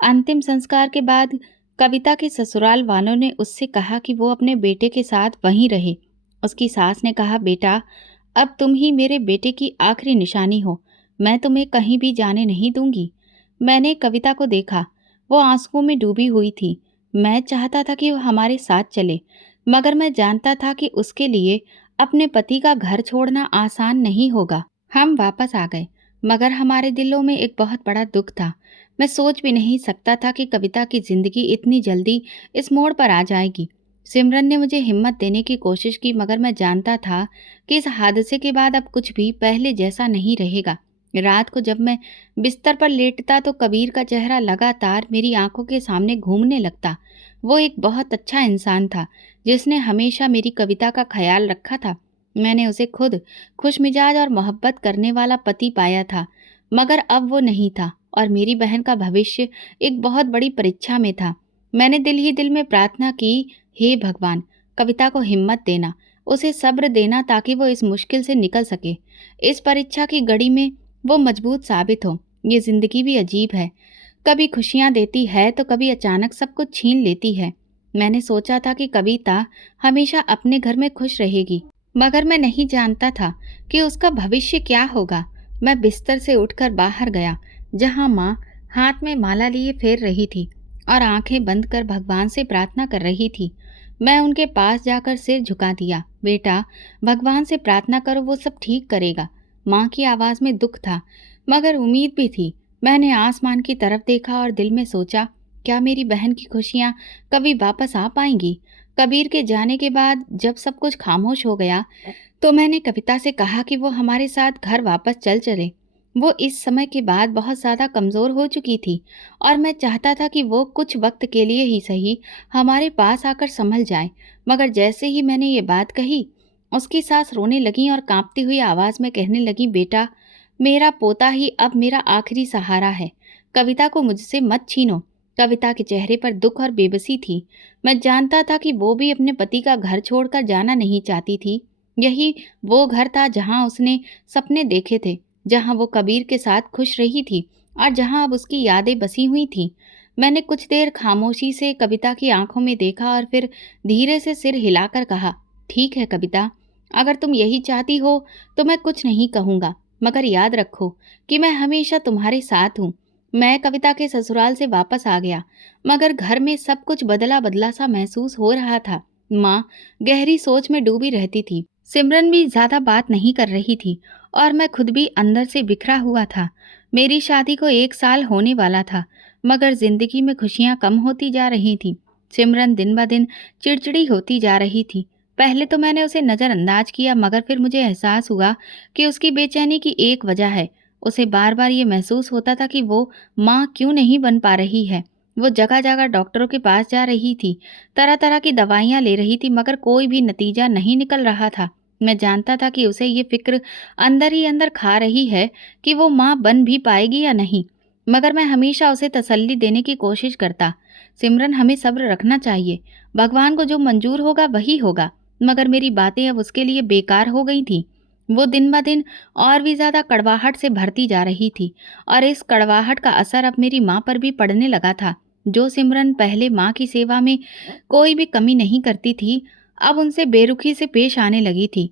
अंतिम संस्कार के बाद कविता के ससुराल वालों ने उससे कहा कि वो अपने बेटे के साथ वहीं रहे। उसकी सास ने कहा, बेटा, अब तुम ही मेरे बेटे की आखिरी निशानी हो। मैं तुम्हें कहीं भी जाने नहीं दूंगी। मैंने कविता को देखा। वो आंसुओं में डूबी हुई थी। मैं चाहता था कि वो हमारे साथ चले, मगर मैं जानता था कि उसके लिए अपने पति का घर छोड़ना आसान नहीं होगा। हम वापस आ गए, मगर हमारे दिलों में एक बहुत बड़ा दुख था। मैं सोच भी नहीं सकता था कि कविता की जिंदगी इतनी जल्दी इस मोड़ पर आ जाएगी। सिमरन ने मुझे हिम्मत देने की कोशिश की, मगर मैं जानता था कि इस हादसे के बाद अब कुछ भी पहले जैसा नहीं रहेगा। रात को जब मैं बिस्तर पर लेटता तो कबीर का चेहरा लगातार मेरी आंखों के सामने घूमने लगता। वो एक बहुत अच्छा इंसान था, जिसने हमेशा मेरी कविता का ख्याल रखा था। मैंने उसे खुद खुशमिजाज और मोहब्बत करने वाला पति पाया था, मगर अब वो नहीं था और मेरी बहन का भविष्य एक बहुत बड़ी परीक्षा में था। मैंने दिल ही दिल में प्रार्थना की, हे भगवान, कविता को हिम्मत देना, उसे सब्र देना ताकि वो इस मुश्किल से निकल सके। इस परीक्षा की घड़ी में वो मजबूत साबित हो। ये जिंदगी भी अजीब है, कभी खुशियां देती है तो कभी अचानक सब कुछ छीन लेती है। मैंने सोचा था कि कविता हमेशा अपने घर में खुश रहेगी, मगर मैं नहीं जानता था कि उसका भविष्य क्या होगा। मैं बिस्तर से उठकर बाहर गया, जहां माँ हाथ में माला लिए फेर रही थी और आंखें बंद कर भगवान से प्रार्थना कर रही थी। मैं उनके पास जाकर सिर झुका दिया। बेटा, भगवान से प्रार्थना करो, वो सब ठीक करेगा। माँ की आवाज में दुख था, मगर उम्मीद भी थी। मैंने आसमान की तरफ देखा और दिल में सोचा, क्या मेरी बहन की खुशियाँ कभी वापस आ पाएंगी? कबीर के जाने के बाद जब सब कुछ खामोश हो गया, तो मैंने कविता से कहा कि वो हमारे साथ घर वापस चल चले। वो इस समय के बाद बहुत ज़्यादा कमज़ोर हो चुकी थी और मैं चाहता था कि वो कुछ वक्त के लिए ही सही हमारे पास आकर संभल जाए। मगर जैसे ही मैंने ये बात कही, उसकी सास रोने लगी और कांपती हुई आवाज़ में कहने लगी, बेटा, मेरा पोता ही अब मेरा आखिरी सहारा है। कविता को मुझसे मत छीनो। कविता के चेहरे पर दुख और बेबसी थी। मैं जानता था कि वो भी अपने पति का घर छोड़कर जाना नहीं चाहती थी। यही वो घर था जहां उसने सपने देखे थे, जहां वो कबीर के साथ खुश रही थी और जहां अब उसकी यादें बसी हुई थीं। मैंने कुछ देर खामोशी से कविता की आंखों में देखा और फिर धीरे से सिर हिलाकर कहा, ठीक है कविता, अगर तुम यही चाहती हो तो मैं कुछ नहीं कहूँगा, मगर याद रखो कि मैं हमेशा तुम्हारे साथ हूँ। मैं कविता के ससुराल से वापस आ गया, मगर घर में सब कुछ बदला बदला सा महसूस हो रहा था। माँ गहरी सोच में डूबी रहती थी। सिमरन भी ज्यादा बात नहीं कर रही थी और मैं खुद भी अंदर से बिखरा हुआ था। मेरी शादी को 1 साल होने वाला था, मगर जिंदगी में खुशियां कम होती जा रही थी। सिमरन दिन ब दिन चिड़चिड़ी होती जा रही थी। पहले तो मैंने उसे नज़रअंदाज किया, मगर फिर मुझे एहसास हुआ कि उसकी बेचैनी की एक वजह है। उसे बार बार ये महसूस होता था कि वो माँ क्यों नहीं बन पा रही है। वो जगह जगह डॉक्टरों के पास जा रही थी, तरह तरह की दवाइयाँ ले रही थी, मगर कोई भी नतीजा नहीं निकल रहा था। मैं जानता था कि उसे ये फिक्र अंदर ही अंदर खा रही है कि वो माँ बन भी पाएगी या नहीं, मगर मैं हमेशा उसे तसल्ली देने की कोशिश करता। सिमरन, हमें सब्र रखना चाहिए। भगवान को जो मंजूर होगा वही होगा। मगर मेरी बातें अब उसके लिए बेकार हो गई थी। वो दिन ब दिन और भी ज्यादा कड़वाहट से भरती जा रही थी और इस कड़वाहट का असर अब मेरी माँ पर भी पड़ने लगा था। जो सिमरन पहले माँ की सेवा में कोई भी कमी नहीं करती थी, अब उनसे बेरुखी से पेश आने लगी थी।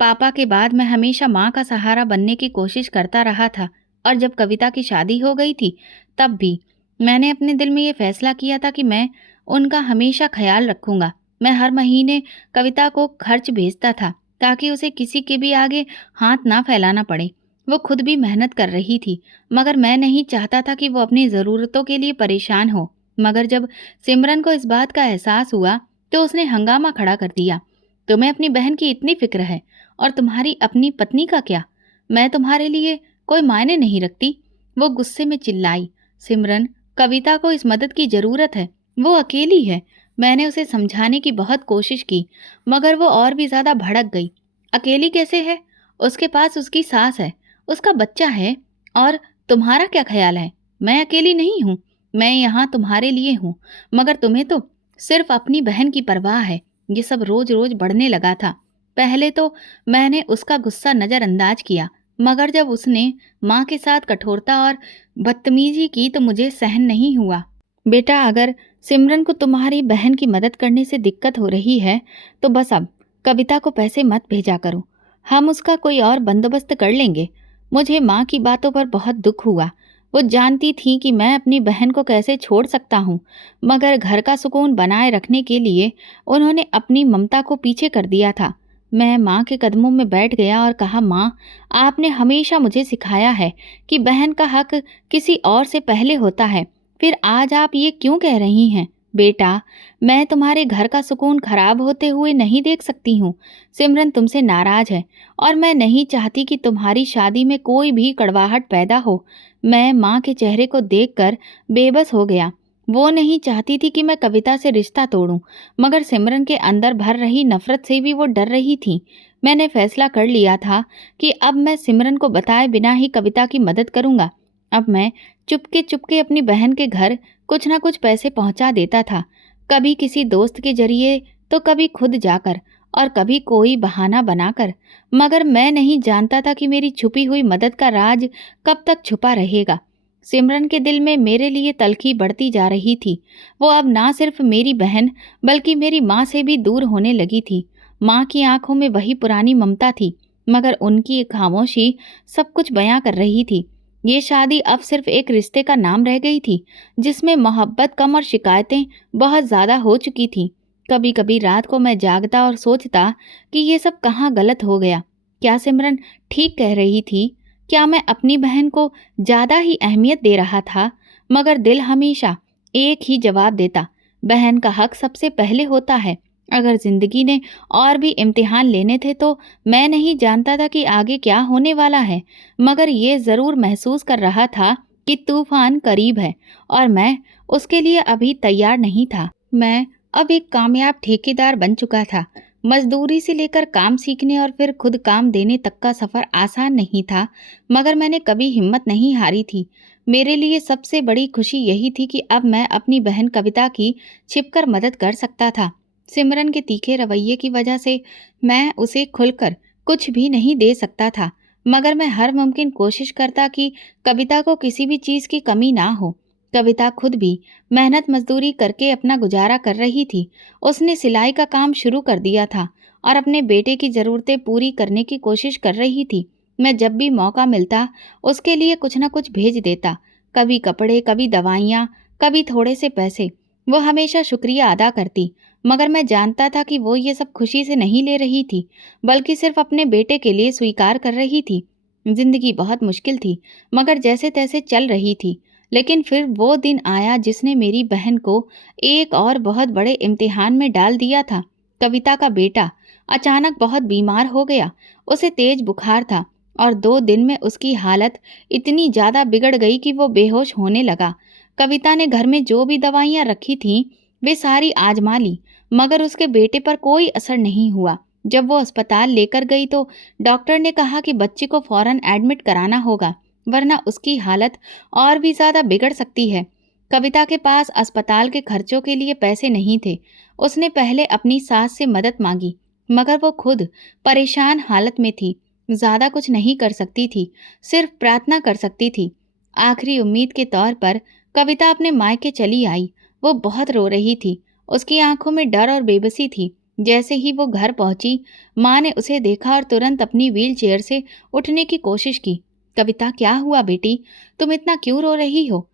पापा के बाद मैं हमेशा माँ का सहारा बनने की कोशिश करता रहा था और जब कविता की शादी हो गई थी, तब भी मैंने अपने दिल में ये फैसला किया था कि मैं उनका हमेशा ख्याल रखूंगा। मैं हर महीने कविता को खर्च भेजता था ताकि उसे किसी के भी आगे हाथ ना फैलाना पड़े। वो खुद भी मेहनत कर रही थी, मगर मैं नहीं चाहता था कि वो अपनी ज़रूरतों के लिए परेशान हो। मगर जब सिमरन को इस बात का एहसास हुआ, तो उसने हंगामा खड़ा कर दिया। तुम्हें अपनी बहन की इतनी फिक्र है और तुम्हारी अपनी पत्नी का क्या? मैं तुम्हारे लिए कोई मायने नहीं रखती। वो गुस्से में चिल्लाई। सिमरन, कविता को इस मदद की जरूरत है, वो अकेली है। मैंने उसे समझाने की बहुत कोशिश की, मगर वो और भी ज्यादा भड़क गई। अकेली कैसे है? उसके पास उसकी सास है, उसका बच्चा है, और तुम्हारा क्या ख्याल है? मैं अकेली नहीं हूँ, मैं यहाँ तुम्हारे लिए हूँ, मगर तुम्हें तो सिर्फ अपनी बहन की परवाह है। ये सब रोज रोज बढ़ने लगा था। पहले तो मैंने उसका गुस्सा नजरअंदाज किया, मगर जब उसने माँ के साथ कठोरता और बदतमीजी की तो मुझे सहन नहीं हुआ। बेटा, अगर सिमरन को तुम्हारी बहन की मदद करने से दिक्कत हो रही है तो बस अब कविता को पैसे मत भेजा करो। हम उसका कोई और बंदोबस्त कर लेंगे। मुझे माँ की बातों पर बहुत दुख हुआ। वो जानती थी कि मैं अपनी बहन को कैसे छोड़ सकता हूँ, मगर घर का सुकून बनाए रखने के लिए उन्होंने अपनी ममता को पीछे कर दिया था। मैं माँ के कदमों में बैठ गया और कहा, माँ, आपने हमेशा मुझे सिखाया है कि बहन का हक किसी और से पहले होता है, फिर आज आप ये क्यों कह रही हैं? बेटा, मैं तुम्हारे घर का सुकून खराब होते हुए नहीं देख सकती हूँ। सिमरन तुमसे नाराज है और मैं नहीं चाहती कि तुम्हारी शादी में कोई भी कड़वाहट पैदा हो। मैं माँ के चेहरे को देखकर बेबस हो गया। वो नहीं चाहती थी कि मैं कविता से रिश्ता तोड़ूं, मगर सिमरन के अंदर भर रही नफरत से भी वो डर रही थी। मैंने फैसला कर लिया था कि अब मैं सिमरन को बताए बिना ही कविता की मदद करूंगा। अब मैं चुपके चुपके अपनी बहन के घर कुछ ना कुछ पैसे पहुंचा देता था, कभी किसी दोस्त के जरिए तो कभी खुद जाकर और कभी कोई बहाना बनाकर। मगर मैं नहीं जानता था कि मेरी छुपी हुई मदद का राज कब तक छुपा रहेगा। सिमरन के दिल में मेरे लिए तलखी बढ़ती जा रही थी। वो अब ना सिर्फ मेरी बहन बल्कि मेरी माँ से भी दूर होने लगी थी। माँ की आंखों में वही पुरानी ममता थी, मगर उनकी एक खामोशी सब कुछ बयां कर रही थी। ये शादी अब सिर्फ एक रिश्ते का नाम रह गई थी, जिसमें मोहब्बत कम और शिकायतें बहुत ज़्यादा हो चुकी थीं। कभी कभी रात को मैं जागता और सोचता कि ये सब कहाँ गलत हो गया। क्या सिमरन ठीक कह रही थी? क्या मैं अपनी बहन को ज़्यादा ही अहमियत दे रहा था? मगर दिल हमेशा एक ही जवाब देता, बहन का हक सबसे पहले होता है। अगर जिंदगी ने और भी इम्तिहान लेने थे तो मैं नहीं जानता था कि आगे क्या होने वाला है, मगर ये ज़रूर महसूस कर रहा था कि तूफान करीब है और मैं उसके लिए अभी तैयार नहीं था। मैं अब एक कामयाब ठेकेदार बन चुका था। मजदूरी से लेकर काम सीखने और फिर खुद काम देने तक का सफ़र आसान नहीं था, मगर मैंने कभी हिम्मत नहीं हारी थी। मेरे लिए सबसे बड़ी खुशी यही थी कि अब मैं अपनी बहन कविता की छिपकर मदद कर सकता था। सिमरन के तीखे रवैये की वजह से मैं उसे खुलकर कुछ भी नहीं दे सकता था, मगर मैं हर मुमकिन कोशिश करता कि कविता को किसी भी चीज़ की कमी ना हो। कविता खुद भी मेहनत मजदूरी करके अपना गुजारा कर रही थी। उसने सिलाई का काम शुरू कर दिया था और अपने बेटे की ज़रूरतें पूरी करने की कोशिश कर रही थी। मैं जब भी मौका मिलता उसके लिए कुछ न कुछ भेज देता, कभी कपड़े, कभी दवाइयाँ, कभी थोड़े से पैसे। वो हमेशा शुक्रिया अदा करती, मगर मैं जानता था कि वो ये सब खुशी से नहीं ले रही थी, बल्कि सिर्फ अपने बेटे के लिए स्वीकार कर रही थी। जिंदगी बहुत मुश्किल थी, मगर जैसे तैसे चल रही थी। लेकिन फिर वो दिन आया जिसने मेरी बहन को एक और बहुत बड़े इम्तिहान में डाल दिया था। कविता का बेटा अचानक बहुत बीमार हो गया। उसे तेज बुखार था और 2 दिन में उसकी हालत इतनी ज़्यादा बिगड़ गई कि वो बेहोश होने लगा। कविता ने घर में जो भी दवाइयाँ रखी थीं वे सारी आजमा ली, मगर उसके बेटे पर कोई असर नहीं हुआ। जब वो अस्पताल लेकर गई तो डॉक्टर ने कहा कि बच्चे को फौरन एडमिट कराना होगा, वरना उसकी हालत और भी ज़्यादा बिगड़ सकती है। कविता के पास अस्पताल के खर्चों के लिए पैसे नहीं थे। उसने पहले अपनी सास से मदद मांगी, मगर वो खुद परेशान हालत में थी। ज़्यादा कुछ नहीं कर सकती थी, सिर्फ प्रार्थना कर सकती थी। आखिरी उम्मीद के तौर पर कविता अपने मायके चली आई। वो बहुत रो रही थी। उसकी आंखों में डर और बेबसी थी। जैसे ही वो घर पहुंची, माँ ने उसे देखा और तुरंत अपनी व्हील चेयर से उठने की कोशिश की। कविता, क्या हुआ बेटी? तुम इतना क्यों रो रही हो?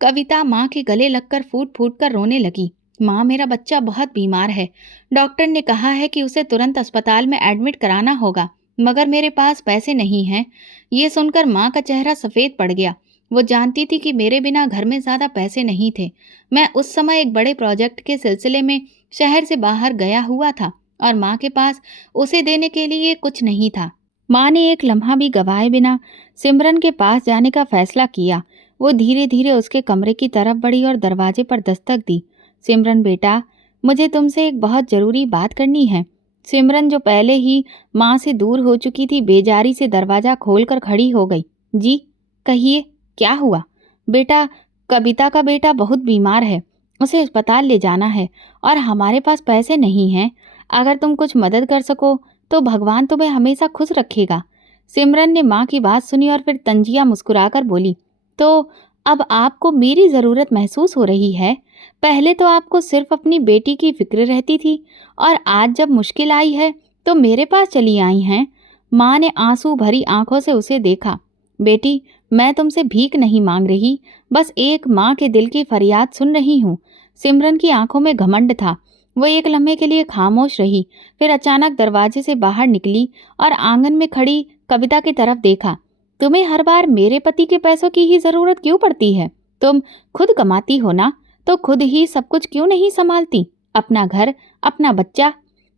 कविता माँ के गले लगकर फूट फूट कर रोने लगी। माँ, मेरा बच्चा बहुत बीमार है। डॉक्टर ने कहा है कि उसे तुरंत अस्पताल में एडमिट कराना होगा, मगर मेरे पास पैसे नहीं हैं। ये सुनकर माँ का चेहरा सफ़ेद पड़ गया। वो जानती थी कि मेरे बिना घर में ज़्यादा पैसे नहीं थे। मैं उस समय एक बड़े प्रोजेक्ट के सिलसिले में शहर से बाहर गया हुआ था और माँ के पास उसे देने के लिए कुछ नहीं था। माँ ने एक लम्हा भी गवाए बिना सिमरन के पास जाने का फैसला किया। वो धीरे धीरे उसके कमरे की तरफ बढ़ी और दरवाजे पर दस्तक दी। सिमरन बेटा, मुझे तुमसे एक बहुत ज़रूरी बात करनी है। सिमरन, जो पहले ही माँ से दूर हो चुकी थी, बेजारी से दरवाज़ा खोलकर खड़ी हो गई। जी, कहिए, क्या हुआ? बेटा, कविता का बेटा बहुत बीमार है। उसे अस्पताल ले जाना है और हमारे पास पैसे नहीं हैं। अगर तुम कुछ मदद कर सको तो भगवान तुम्हें हमेशा खुश रखेगा। सिमरन ने माँ की बात सुनी और फिर तंजिया मुस्कुराकर बोली, तो अब आपको मेरी ज़रूरत महसूस हो रही है? पहले तो आपको सिर्फ अपनी बेटी की फिक्र रहती थी और आज जब मुश्किल आई है तो मेरे पास चली आई हैं। माँ ने आंसू भरी आंखों से उसे देखा। बेटी, मैं तुमसे भीख नहीं मांग रही, बस एक माँ के दिल की फरियाद सुन रही हूँ। सिमरन की आंखों में घमंड था। वो एक लम्हे के लिए खामोश रही, फिर अचानक दरवाजे से बाहर निकली और आंगन में खड़ी कविता की तरफ देखा। तुम्हें हर बार मेरे पति के पैसों की ही जरूरत क्यों पड़ती है? तुम खुद कमाती हो ना, तो खुद ही सब कुछ क्यों नहीं संभालती? अपना घर, अपना बच्चा।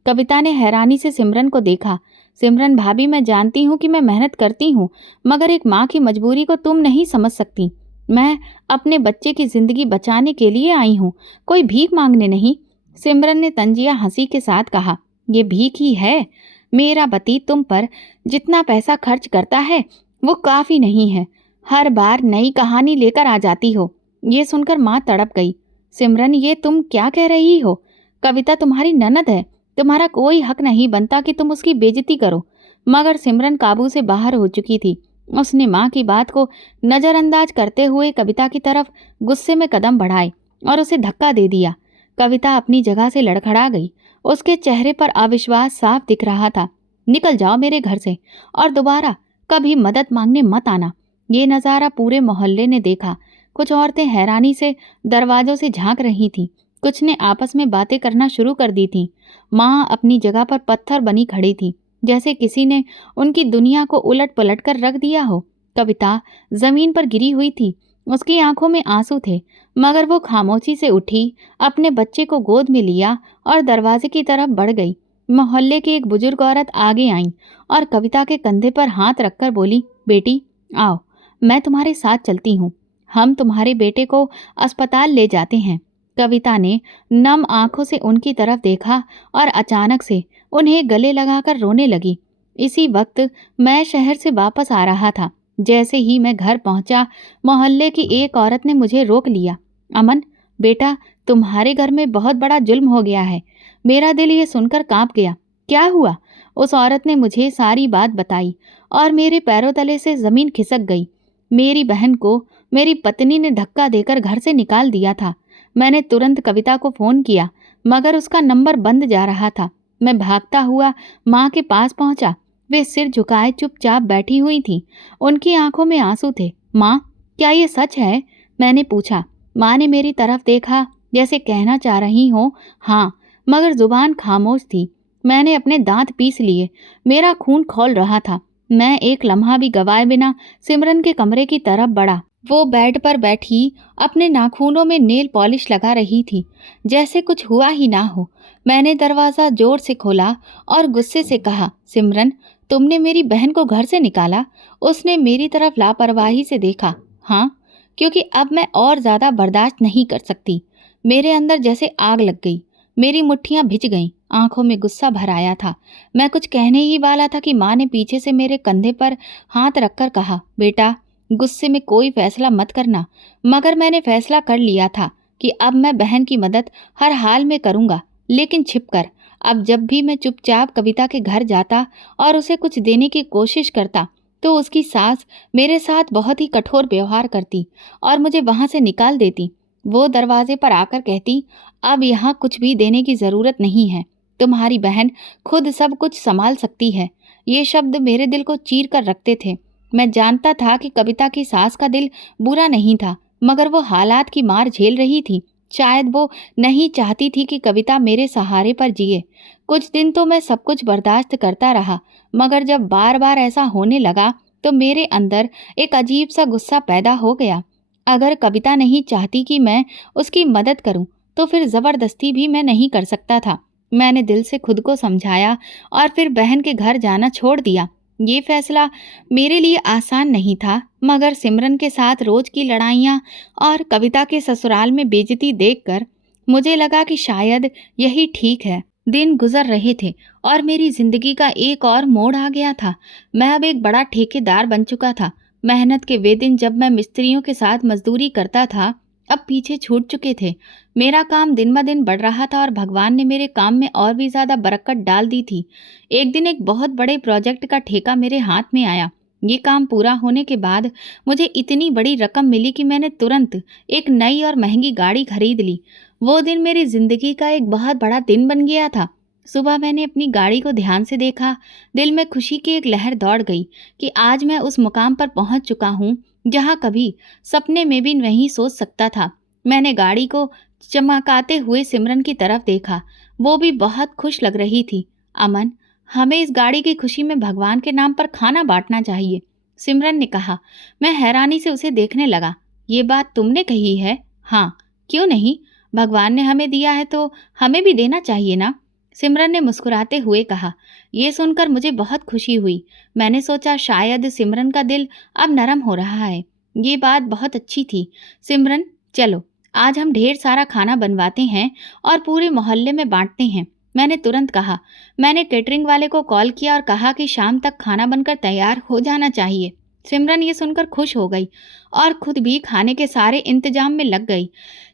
कविता ने हैरानी से सिमरन को देखा। सिमरन भाभी, मैं जानती हूँ कि मैं मेहनत करती हूँ, मगर एक माँ की मजबूरी को तुम नहीं समझ सकती। मैं अपने बच्चे की जिंदगी बचाने के लिए आई हूँ, कोई भीख मांगने नहीं। सिमरन ने तंजिया हंसी के साथ कहा, ये भीख ही है। मेरा पति तुम पर जितना पैसा खर्च करता है वो काफी नहीं है। हर बार नई कहानी लेकर आ जाती हो। ये सुनकर माँ तड़प गई। सिमरन, ये तुम क्या कह रही हो? कविता तुम्हारी ननद है, तुम्हारा कोई हक नहीं बनता कि तुम उसकी बेइज्जती करो। मगर सिमरन काबू से बाहर हो चुकी थी। उसने माँ की बात को नज़रअंदाज करते हुए कविता की तरफ गुस्से में कदम बढ़ाए और उसे धक्का दे दिया। कविता अपनी जगह से लड़खड़ा गई। उसके चेहरे पर अविश्वास साफ दिख रहा था। निकल जाओ मेरे घर से और दोबारा कभी मदद मांगने मत आना। ये नज़ारा पूरे मोहल्ले ने देखा। कुछ औरतें हैरानी से दरवाजों से झांक रही थीं, कुछ ने आपस में बातें करना शुरू कर दी थीं। माँ अपनी जगह पर पत्थर बनी खड़ी थी, जैसे किसी ने उनकी दुनिया को उलट पलट कर रख दिया हो। कविता जमीन पर गिरी हुई थी, उसकी आंखों में आंसू थे, मगर वो खामोशी से उठी, अपने बच्चे को गोद में लिया और दरवाजे की तरफ बढ़ गई। मोहल्ले की एक बुजुर्ग औरत आगे आई और कविता के कंधे पर हाथ रखकर बोली, बेटी आओ, मैं तुम्हारे साथ चलती हूँ, हम तुम्हारे बेटे को अस्पताल ले जाते हैं। कविता ने नम आंखों से उनकी तरफ देखा और अचानक से उन्हें गले लगाकर रोने लगी। इसी वक्त मैं शहर से वापस आ रहा था। जैसे ही मैं घर पहुंचा, मोहल्ले की एक औरत ने मुझे रोक लिया। अमन बेटा, तुम्हारे घर में बहुत बड़ा जुल्म हो गया है। मेरा दिल ये सुनकर कांप गया। क्या हुआ? उस औरत ने मुझे सारी बात बताई और मेरे पैरों तले से जमीन खिसक गई। मेरी बहन को मेरी पत्नी ने धक्का देकर घर से निकाल दिया था। मैंने तुरंत कविता को फ़ोन किया, मगर उसका नंबर बंद जा रहा था। मैं भागता हुआ माँ के पास पहुँचा। वे सिर झुकाए चुपचाप बैठी हुई थीं। उनकी आंखों में आंसू थे। माँ, क्या ये सच है? मैंने पूछा। माँ ने मेरी तरफ देखा, जैसे कहना चाह रही हो हाँ, मगर जुबान खामोश थी। मैंने अपने दांत पीस लिए। मेरा खून खौल रहा था। मैं एक लम्हा भी गवाए बिना सिमरन के कमरे की तरफ बढ़ा। वो बेड पर बैठी अपने नाखूनों में नेल पॉलिश लगा रही थी, जैसे कुछ हुआ ही ना हो। मैंने दरवाज़ा जोर से खोला और गुस्से से कहा, सिमरन, तुमने मेरी बहन को घर से निकाला? उसने मेरी तरफ लापरवाही से देखा। हाँ, क्योंकि अब मैं और ज़्यादा बर्दाश्त नहीं कर सकती। मेरे अंदर जैसे आग लग गई। मेरी मुट्ठियाँ भिज गईं, आंखों में गुस्सा भर आया था। मैं कुछ कहने ही वाला था कि माँ ने पीछे से मेरे कंधे पर हाथ रखकर कहा, बेटा, गुस्से में कोई फैसला मत करना। मगर मैंने फैसला कर लिया था कि अब मैं बहन की मदद हर हाल में करूँगा, लेकिन छिपकर। अब जब भी मैं चुपचाप कविता के घर जाता और उसे कुछ देने की कोशिश करता, तो उसकी सास मेरे साथ बहुत ही कठोर व्यवहार करती और मुझे वहाँ से निकाल देती। वो दरवाजे पर आकर कहती, अब यहाँ कुछ भी देने की ज़रूरत नहीं है, तुम्हारी बहन खुद सब कुछ संभाल सकती है। ये शब्द मेरे दिल को चीर कर रखते थे। मैं जानता था कि कविता की सास का दिल बुरा नहीं था, मगर वो हालात की मार झेल रही थी। शायद वो नहीं चाहती थी कि कविता मेरे सहारे पर जिए। कुछ दिन तो मैं सब कुछ बर्दाश्त करता रहा, मगर जब बार बार ऐसा होने लगा तो मेरे अंदर एक अजीब सा गुस्सा पैदा हो गया। अगर कविता नहीं चाहती कि मैं उसकी मदद करूं, तो फिर ज़बरदस्ती भी मैं नहीं कर सकता था। मैंने दिल से खुद को समझाया और फिर बहन के घर जाना छोड़ दिया। ये फैसला मेरे लिए आसान नहीं था, मगर सिमरन के साथ रोज की लड़ाइयाँ और कविता के ससुराल में बेइज्जती देखकर मुझे लगा कि शायद यही ठीक है। दिन गुजर रहे थे और मेरी जिंदगी का एक और मोड़ आ गया था। मैं अब एक बड़ा ठेकेदार बन चुका था। मेहनत के वे दिन जब मैं मिस्त्रियों के साथ मजदूरी करता था, अब पीछे छूट चुके थे। मेरा काम दिन ब दिन बढ़ रहा था और भगवान ने मेरे काम में और भी ज़्यादा बरकत डाल दी थी। एक दिन एक बहुत बड़े प्रोजेक्ट का ठेका मेरे हाथ में आया। ये काम पूरा होने के बाद मुझे इतनी बड़ी रकम मिली कि मैंने तुरंत एक नई और महंगी गाड़ी खरीद ली। वो दिन मेरी ज़िंदगी का एक बहुत बड़ा दिन बन गया था। सुबह मैंने अपनी गाड़ी को ध्यान से देखा। दिल में खुशी की एक लहर दौड़ गई कि आज मैं उस मुकाम पर पहुंच चुका हूं जहां कभी सपने में भी नहीं सोच सकता था। मैंने गाड़ी को चमकाते हुए सिमरन की तरफ देखा। वो भी बहुत खुश लग रही थी। अमन, हमें इस गाड़ी की खुशी में भगवान के नाम पर खाना बांटना चाहिए, सिमरन ने कहा। मैं हैरानी से उसे देखने लगा। ये बात तुमने कही है? हाँ, क्यों नहीं? भगवान ने हमें दिया है तो हमें भी देना चाहिए ना, सिमरन ने मुस्कुराते हुए कहा। ये सुनकर मुझे बहुत खुशी हुई। मैंने सोचा शायद सिमरन का दिल अब नरम हो रहा है। ये बात बहुत अच्छी थी। सिमरन, चलो आज हम ढेर सारा खाना बनवाते हैं और पूरे मोहल्ले में बांटते हैं, मैंने तुरंत कहा। मैंने केटरिंग वाले को कॉल किया और कहा कि शाम तक खाना बनकर तैयार हो जाना चाहिए। सिमरन ये सुनकर खुश हो गई और खुद भी खाने के सारे इंतजाम में लग गई।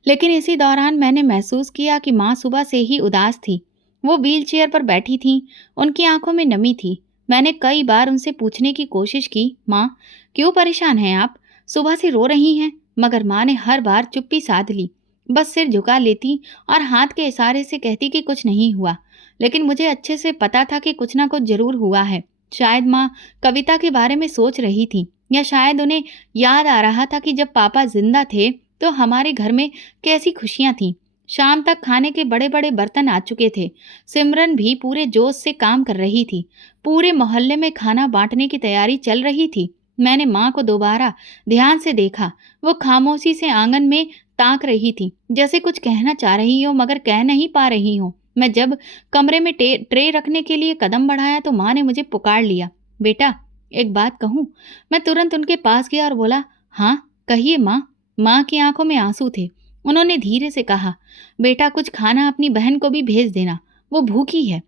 लेकिन इसी दौरान मैंने महसूस किया कि माँ सुबह से ही उदास थी। वो व्हील चेयर पर बैठी थीं, उनकी आंखों में नमी थी। मैंने कई बार उनसे पूछने की कोशिश की, माँ क्यों परेशान हैं आप? सुबह से रो रही हैं? मगर माँ ने हर बार चुप्पी साध ली। बस सिर झुका लेती और हाथ के इशारे से कहती कि कुछ नहीं हुआ। लेकिन मुझे अच्छे से पता था कि कुछ ना कुछ जरूर हुआ है। शायद माँ कविता के बारे में सोच रही थी, या शायद उन्हें याद आ रहा था कि जब पापा जिंदा थे तो हमारे घर में कैसी खुशियां थीं। शाम तक खाने के बड़े बड़े बर्तन आ चुके थे। सिमरन भी पूरे जोश से काम कर रही थी। पूरे मोहल्ले में खाना बांटने की तैयारी चल रही थी। मैंने माँ को दोबारा ध्यान से देखा। वो खामोशी से आंगन में ताक रही थी, जैसे कुछ कहना चाह रही हो मगर कह नहीं पा रही हो। मैं जब कमरे में ट्रे रखने के लिए कदम बढ़ाया तो माँ ने मुझे पुकार लिया, बेटा एक बात कहूँ? मैं तुरंत उनके पास गया और बोला, हाँ कहिए माँ। माँ की आंखों में आंसू थे। उन्होंने धीरे से कहा, बेटा कुछ खाना अपनी बहन को भी भेज देना, वो भूखी है।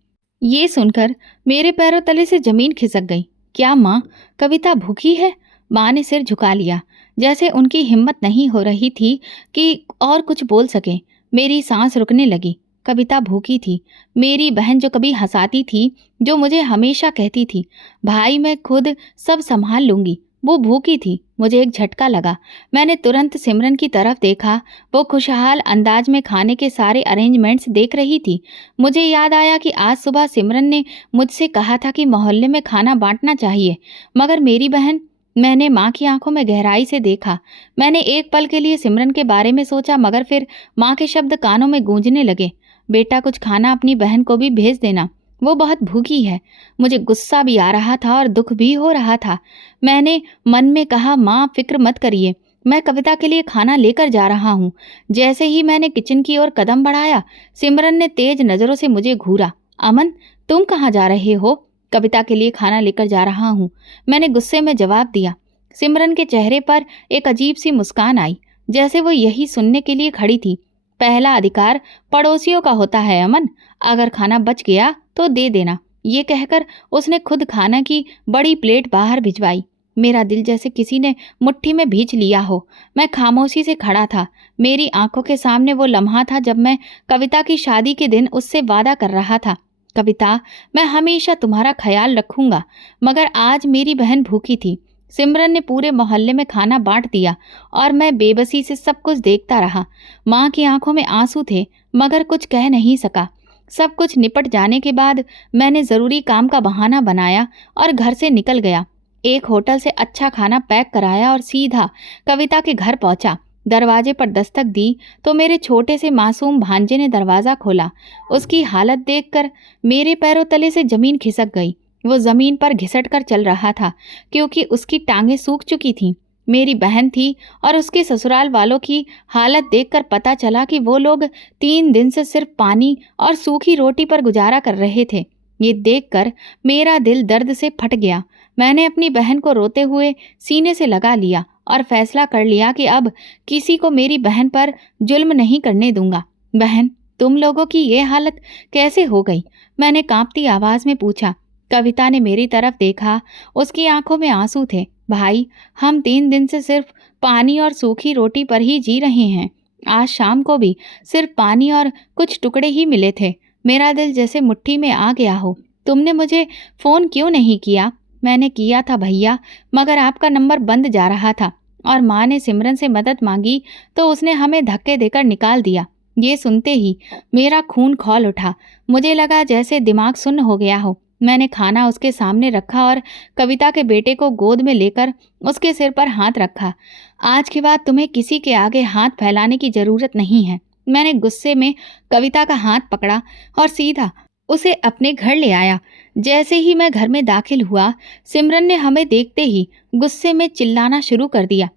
ये सुनकर मेरे पैरों तले से जमीन खिसक गई। क्या माँ, कविता भूखी है? माँ ने सिर झुका लिया, जैसे उनकी हिम्मत नहीं हो रही थी कि और कुछ बोल सके। मेरी सांस रुकने लगी। कविता भूखी थी। मेरी बहन जो कभी हंसाती थी, जो मुझे हमेशा कहती थी, भाई मैं खुद सब संभाल लूंगी, वो भूखी थी। मुझे एक झटका लगा। मैंने तुरंत सिमरन की तरफ देखा। वो खुशहाल अंदाज में खाने के सारे अरेंजमेंट्स देख रही थी। मुझे याद आया कि आज सुबह सिमरन ने मुझसे कहा था कि मोहल्ले में खाना बांटना चाहिए, मगर मेरी बहन। मैंने माँ की आंखों में गहराई से देखा। मैंने एक पल के लिए सिमरन के बारे में सोचा, मगर फिर माँ के शब्द कानों में गूंजने लगे, बेटा कुछ खाना अपनी बहन को भी भेज देना, वो बहुत भूखी है। मुझे गुस्सा भी आ रहा था और दुख भी हो रहा था। मैंने मन में कहा, माँ फिक्र मत करिए, मैं कविता के लिए खाना लेकर जा रहा हूँ। जैसे ही मैंने किचन की ओर कदम बढ़ाया, सिमरन ने तेज नजरों से मुझे घूरा। अमन, तुम कहाँ जा रहे हो? कविता के लिए खाना लेकर जा रहा हूँ, मैंने गुस्से में जवाब दिया। सिमरन के चेहरे पर एक अजीब सी मुस्कान आई, जैसे वो यही सुनने के लिए खड़ी थी। पहला अधिकार पड़ोसियों का होता है अमन, अगर खाना बच गया तो दे देना। ये कहकर उसने खुद खाना की बड़ी प्लेट बाहर भिजवाई। मेरा दिल जैसे किसी ने मुट्ठी में भींच लिया हो। मैं खामोशी से खड़ा था। मेरी आंखों के सामने वो लम्हा था जब मैं कविता की शादी के दिन उससे वादा कर रहा था, कविता मैं हमेशा तुम्हारा ख्याल रखूंगा। मगर आज मेरी बहन भूखी थी। सिमरन ने पूरे मोहल्ले में खाना बांट दिया और मैं बेबसी से सब कुछ देखता रहा। माँ की आंखों में आंसू थे, मगर कुछ कह नहीं सका। सब कुछ निपट जाने के बाद मैंने ज़रूरी काम का बहाना बनाया और घर से निकल गया। एक होटल से अच्छा खाना पैक कराया और सीधा कविता के घर पहुंचा। दरवाजे पर दस्तक दी तो मेरे छोटे से मासूम भांजे ने दरवाज़ा खोला। उसकी हालत देखकर मेरे पैरों तले से जमीन खिसक गई। वो ज़मीन पर घिसट कर चल रहा था, क्योंकि उसकी टांगें सूख चुकी थीं। मेरी बहन थी और उसके ससुराल वालों की हालत देखकर पता चला कि वो लोग 3 दिन से सिर्फ पानी और सूखी रोटी पर गुजारा कर रहे थे। ये देखकर मेरा दिल दर्द से फट गया। मैंने अपनी बहन को रोते हुए सीने से लगा लिया और फैसला कर लिया कि अब किसी को मेरी बहन पर जुल्म नहीं करने दूंगा। बहन, तुम लोगों की ये हालत कैसे हो गई? मैंने कांपती आवाज में पूछा। कविता ने मेरी तरफ देखा। उसकी आंखों में आंसू थे। भाई, हम 3 दिन से सिर्फ पानी और सूखी रोटी पर ही जी रहे हैं। आज शाम को भी सिर्फ पानी और कुछ टुकड़े ही मिले थे। मेरा दिल जैसे मुट्ठी में आ गया हो। तुमने मुझे फ़ोन क्यों नहीं किया? मैंने किया था भैया, मगर आपका नंबर बंद जा रहा था और माँ ने सिमरन से मदद मांगी तो उसने हमें धक्के देकर निकाल दिया। ये सुनते ही मेरा खून खौल उठा। मुझे लगा जैसे दिमाग सुन्न हो गया हो। मैंने खाना उसके सामने रखा और कविता के बेटे को गोद में लेकर उसके सिर पर हाथ रखा। आज के बाद तुम्हें किसी के आगे हाथ फैलाने की ज़रूरत नहीं है। मैंने गुस्से में कविता का हाथ पकड़ा और सीधा उसे अपने घर ले आया। जैसे ही मैं घर में दाखिल हुआ, सिमरन ने हमें देखते ही गुस्से में चिल्लाना शुरू कर दिया।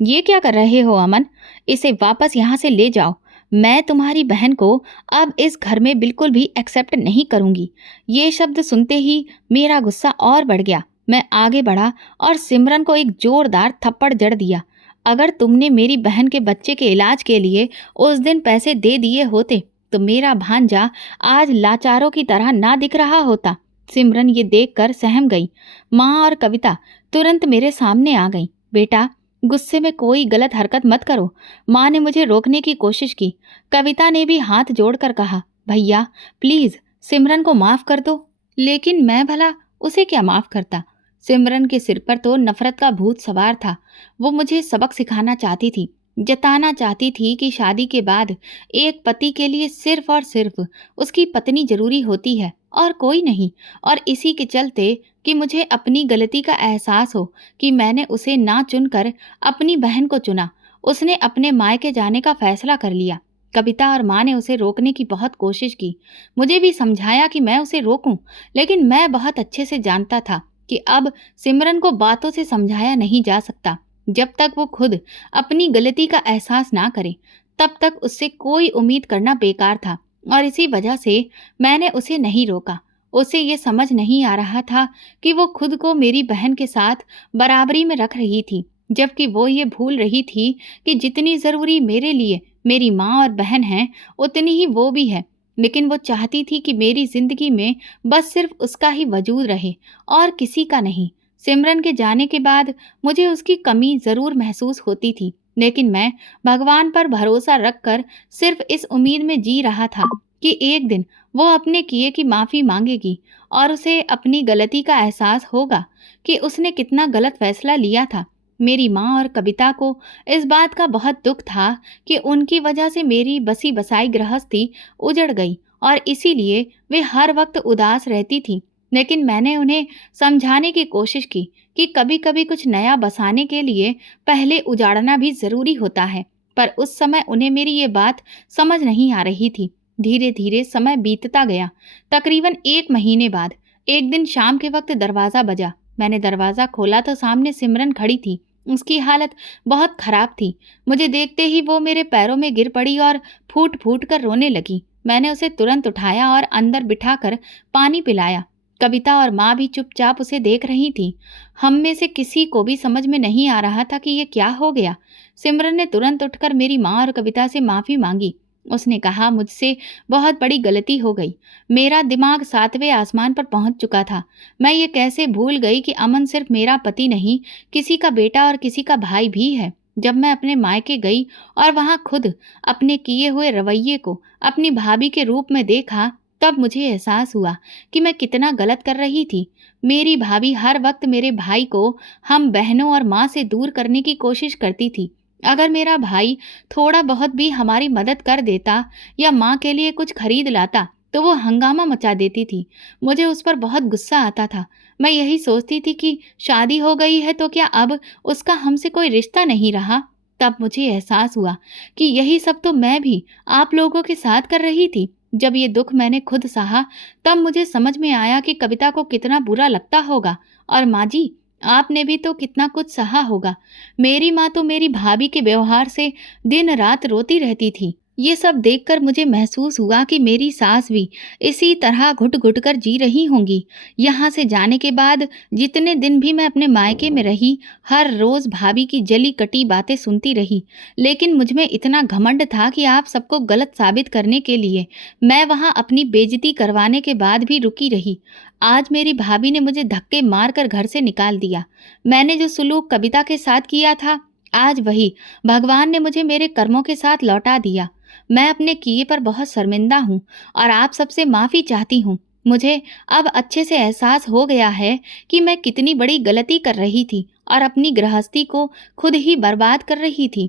ये क्या कर रहे हो अमन? इसे वापस यहाँ से ले जाओ। मैं तुम्हारी बहन को अब इस घर में बिल्कुल भी एक्सेप्ट नहीं करूँगी। ये शब्द सुनते ही मेरा गुस्सा और बढ़ गया। मैं आगे बढ़ा और सिमरन को एक जोरदार थप्पड़ जड़ दिया। अगर तुमने मेरी बहन के बच्चे के इलाज के लिए उस दिन पैसे दे दिए होते तो मेरा भांजा आज लाचारों की तरह ना दिख रहा होता। सिमरन ये देखकर सहम गई। माँ और कविता तुरंत मेरे सामने आ गई। बेटा, गुस्से में कोई गलत हरकत मत करो। माँ ने मुझे रोकने की कोशिश की। कविता ने भी हाथ जोड़कर कहा, भैया प्लीज सिमरन को माफ कर दो। लेकिन मैं भला उसे क्या माफ करता? सिमरन के सिर पर तो नफरत का भूत सवार था। वो मुझे सबक सिखाना चाहती थी, जताना चाहती थी कि शादी के बाद एक पति के लिए सिर्फ और सिर्फ उसकी पत्नी जरूरी होती है और कोई नहीं। और इसी के चलते कि मुझे अपनी गलती का एहसास हो कि मैंने उसे ना चुनकर अपनी बहन को चुना, उसने अपने मायके जाने का फैसला कर लिया। कविता और माँ ने उसे रोकने की बहुत कोशिश की। मुझे भी समझाया कि मैं उसे रोकूं, लेकिन मैं बहुत अच्छे से जानता था कि अब सिमरन को बातों से समझाया नहीं जा सकता। जब तक वो खुद अपनी गलती का एहसास ना करे, तब तक उससे कोई उम्मीद करना बेकार था। और इसी वजह से मैंने उसे नहीं रोका। उसे ये समझ नहीं आ रहा था कि वो खुद को मेरी बहन के साथ बराबरी में रख रही थी, जबकि वो ये भूल रही थी कि जितनी ज़रूरी मेरे लिए मेरी माँ और बहन हैं, उतनी ही वो भी है। लेकिन वो चाहती थी कि मेरी ज़िंदगी में बस सिर्फ उसका ही वजूद रहे और किसी का नहीं। सिमरन के जाने के बाद मुझे उसकी कमी ज़रूर महसूस होती थी, लेकिन मैं भगवान पर भरोसा रखकर सिर्फ इस उम्मीद में जी रहा था कि एक दिन वो अपने किए की माफ़ी मांगेगी और उसे अपनी गलती का एहसास होगा कि उसने कितना गलत फैसला लिया था। मेरी माँ और कविता को इस बात का बहुत दुख था कि उनकी वजह से मेरी बसी बसाई गृहस्थी उजड़ गई और इसीलिए वे हर वक्त उदास रहती थी। लेकिन मैंने उन्हें समझाने की कोशिश की कि कभी-कभी कुछ नया बसाने के लिए पहले उजाड़ना भी ज़रूरी होता है। पर उस समय उन्हें मेरी ये बात समझ नहीं आ रही थी। धीरे-धीरे समय बीतता गया। तकरीबन 1 महीने बाद एक दिन शाम के वक्त दरवाज़ा बजा। मैंने दरवाज़ा खोला तो सामने सिमरन खड़ी थी। उसकी हालत बहुत खराब थी। मुझे देखते ही वो मेरे पैरों में गिर पड़ी और फूट-फूट कर रोने लगी। मैंने उसे तुरंत उठाया और अंदर बिठाकर पानी पिलाया। कविता और माँ भी चुपचाप उसे देख रही थी। हम में से किसी को भी समझ में नहीं आ रहा था कि ये क्या हो गया। सिमरन ने तुरंत उठकर मेरी माँ और कविता से माफ़ी मांगी। उसने कहा, मुझसे बहुत बड़ी गलती हो गई। मेरा दिमाग 7वें आसमान पर पहुंच चुका था। मैं ये कैसे भूल गई कि अमन सिर्फ मेरा पति नहीं, किसी का बेटा और किसी का भाई भी है। जब मैं अपने मायके गई और वहां खुद अपने किए हुए रवैये को अपनी भाभी के रूप में देखा, तब मुझे एहसास हुआ कि मैं कितना गलत कर रही थी। मेरी भाभी हर वक्त मेरे भाई को हम बहनों और माँ से दूर करने की कोशिश करती थी। अगर मेरा भाई थोड़ा बहुत भी हमारी मदद कर देता या माँ के लिए कुछ खरीद लाता तो वो हंगामा मचा देती थी। मुझे उस पर बहुत गुस्सा आता था। मैं यही सोचती थी कि शादी हो गई है तो क्या अब उसका हमसे कोई रिश्ता नहीं रहा। तब मुझे एहसास हुआ कि यही सब तो मैं भी आप लोगों के साथ कर रही थी। जब ये दुख मैंने खुद सहा, तब मुझे समझ में आया कि कविता को कितना बुरा लगता होगा। और माँ जी, आपने भी तो कितना कुछ सहा होगा। मेरी माँ तो मेरी भाभी के व्यवहार से दिन रात रोती रहती थी। ये सब देखकर मुझे महसूस हुआ कि मेरी सास भी इसी तरह घुट-घुट कर जी रही होंगी। यहाँ से जाने के बाद जितने दिन भी मैं अपने मायके में रही, हर रोज़ भाभी की जली-कटी बातें सुनती रही। लेकिन मुझ में इतना घमंड था कि आप सबको गलत साबित करने के लिए मैं वहाँ अपनी बेइज़्ज़ती करवाने के बाद भी रुकी रही। आज मेरी भाभी ने मुझे धक्के मारकर घर से निकाल दिया। मैंने जो सुलूक कविता के साथ किया था, आज वही भगवान ने मुझे मेरे कर्मों के साथ लौटा दिया। मैं अपने किए पर बहुत शर्मिंदा हूँ और आप सबसे माफ़ी चाहती हूँ। मुझे अब अच्छे से एहसास हो गया है कि मैं कितनी बड़ी गलती कर रही थी और अपनी गृहस्थी को खुद ही बर्बाद कर रही थी।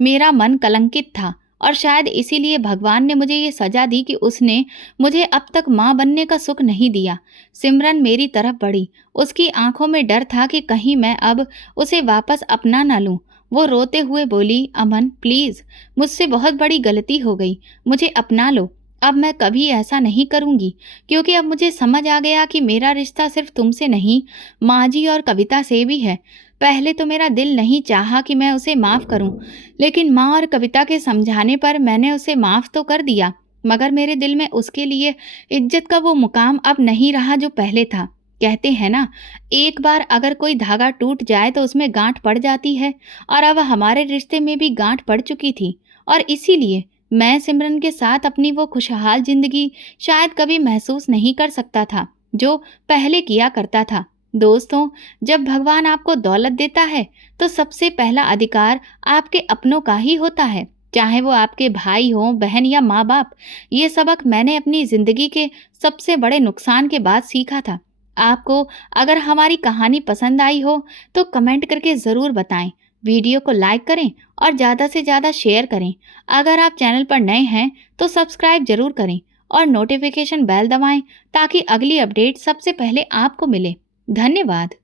मेरा मन कलंकित था और शायद इसीलिए भगवान ने मुझे ये सज़ा दी कि उसने मुझे अब तक माँ बनने का सुख नहीं दिया। सिमरन मेरी तरफ बढ़ी। उसकी आंखों में डर था कि कहीं मैं अब उसे वापस अपना ना लूँ। वो रोते हुए बोली, अमन प्लीज़, मुझसे बहुत बड़ी गलती हो गई, मुझे अपना लो। अब मैं कभी ऐसा नहीं करूँगी, क्योंकि अब मुझे समझ आ गया कि मेरा रिश्ता सिर्फ तुमसे नहीं, माँ जी और कविता से भी है। पहले तो मेरा दिल नहीं चाहा कि मैं उसे माफ़ करूँ, लेकिन माँ और कविता के समझाने पर मैंने उसे माफ़ तो कर दिया, मगर मेरे दिल में उसके लिए इज्जत का वो मुकाम अब नहीं रहा जो पहले था। कहते हैं ना, एक बार अगर कोई धागा टूट जाए तो उसमें गांठ पड़ जाती है, और अब हमारे रिश्ते में भी गांठ पड़ चुकी थी। और इसीलिए मैं सिमरन के साथ अपनी वो खुशहाल जिंदगी शायद कभी महसूस नहीं कर सकता था जो पहले किया करता था। दोस्तों, जब भगवान आपको दौलत देता है तो सबसे पहला अधिकार आपके अपनों का ही होता है, चाहे वो आपके भाई हों, बहन या माँ बाप। ये सबक मैंने अपनी जिंदगी के सबसे बड़े नुकसान के बाद सीखा था। आपको अगर हमारी कहानी पसंद आई हो तो कमेंट करके ज़रूर बताएं, वीडियो को लाइक करें और ज़्यादा से ज़्यादा शेयर करें। अगर आप चैनल पर नए हैं तो सब्सक्राइब जरूर करें और नोटिफिकेशन बेल दबाएं ताकि अगली अपडेट सबसे पहले आपको मिले। धन्यवाद।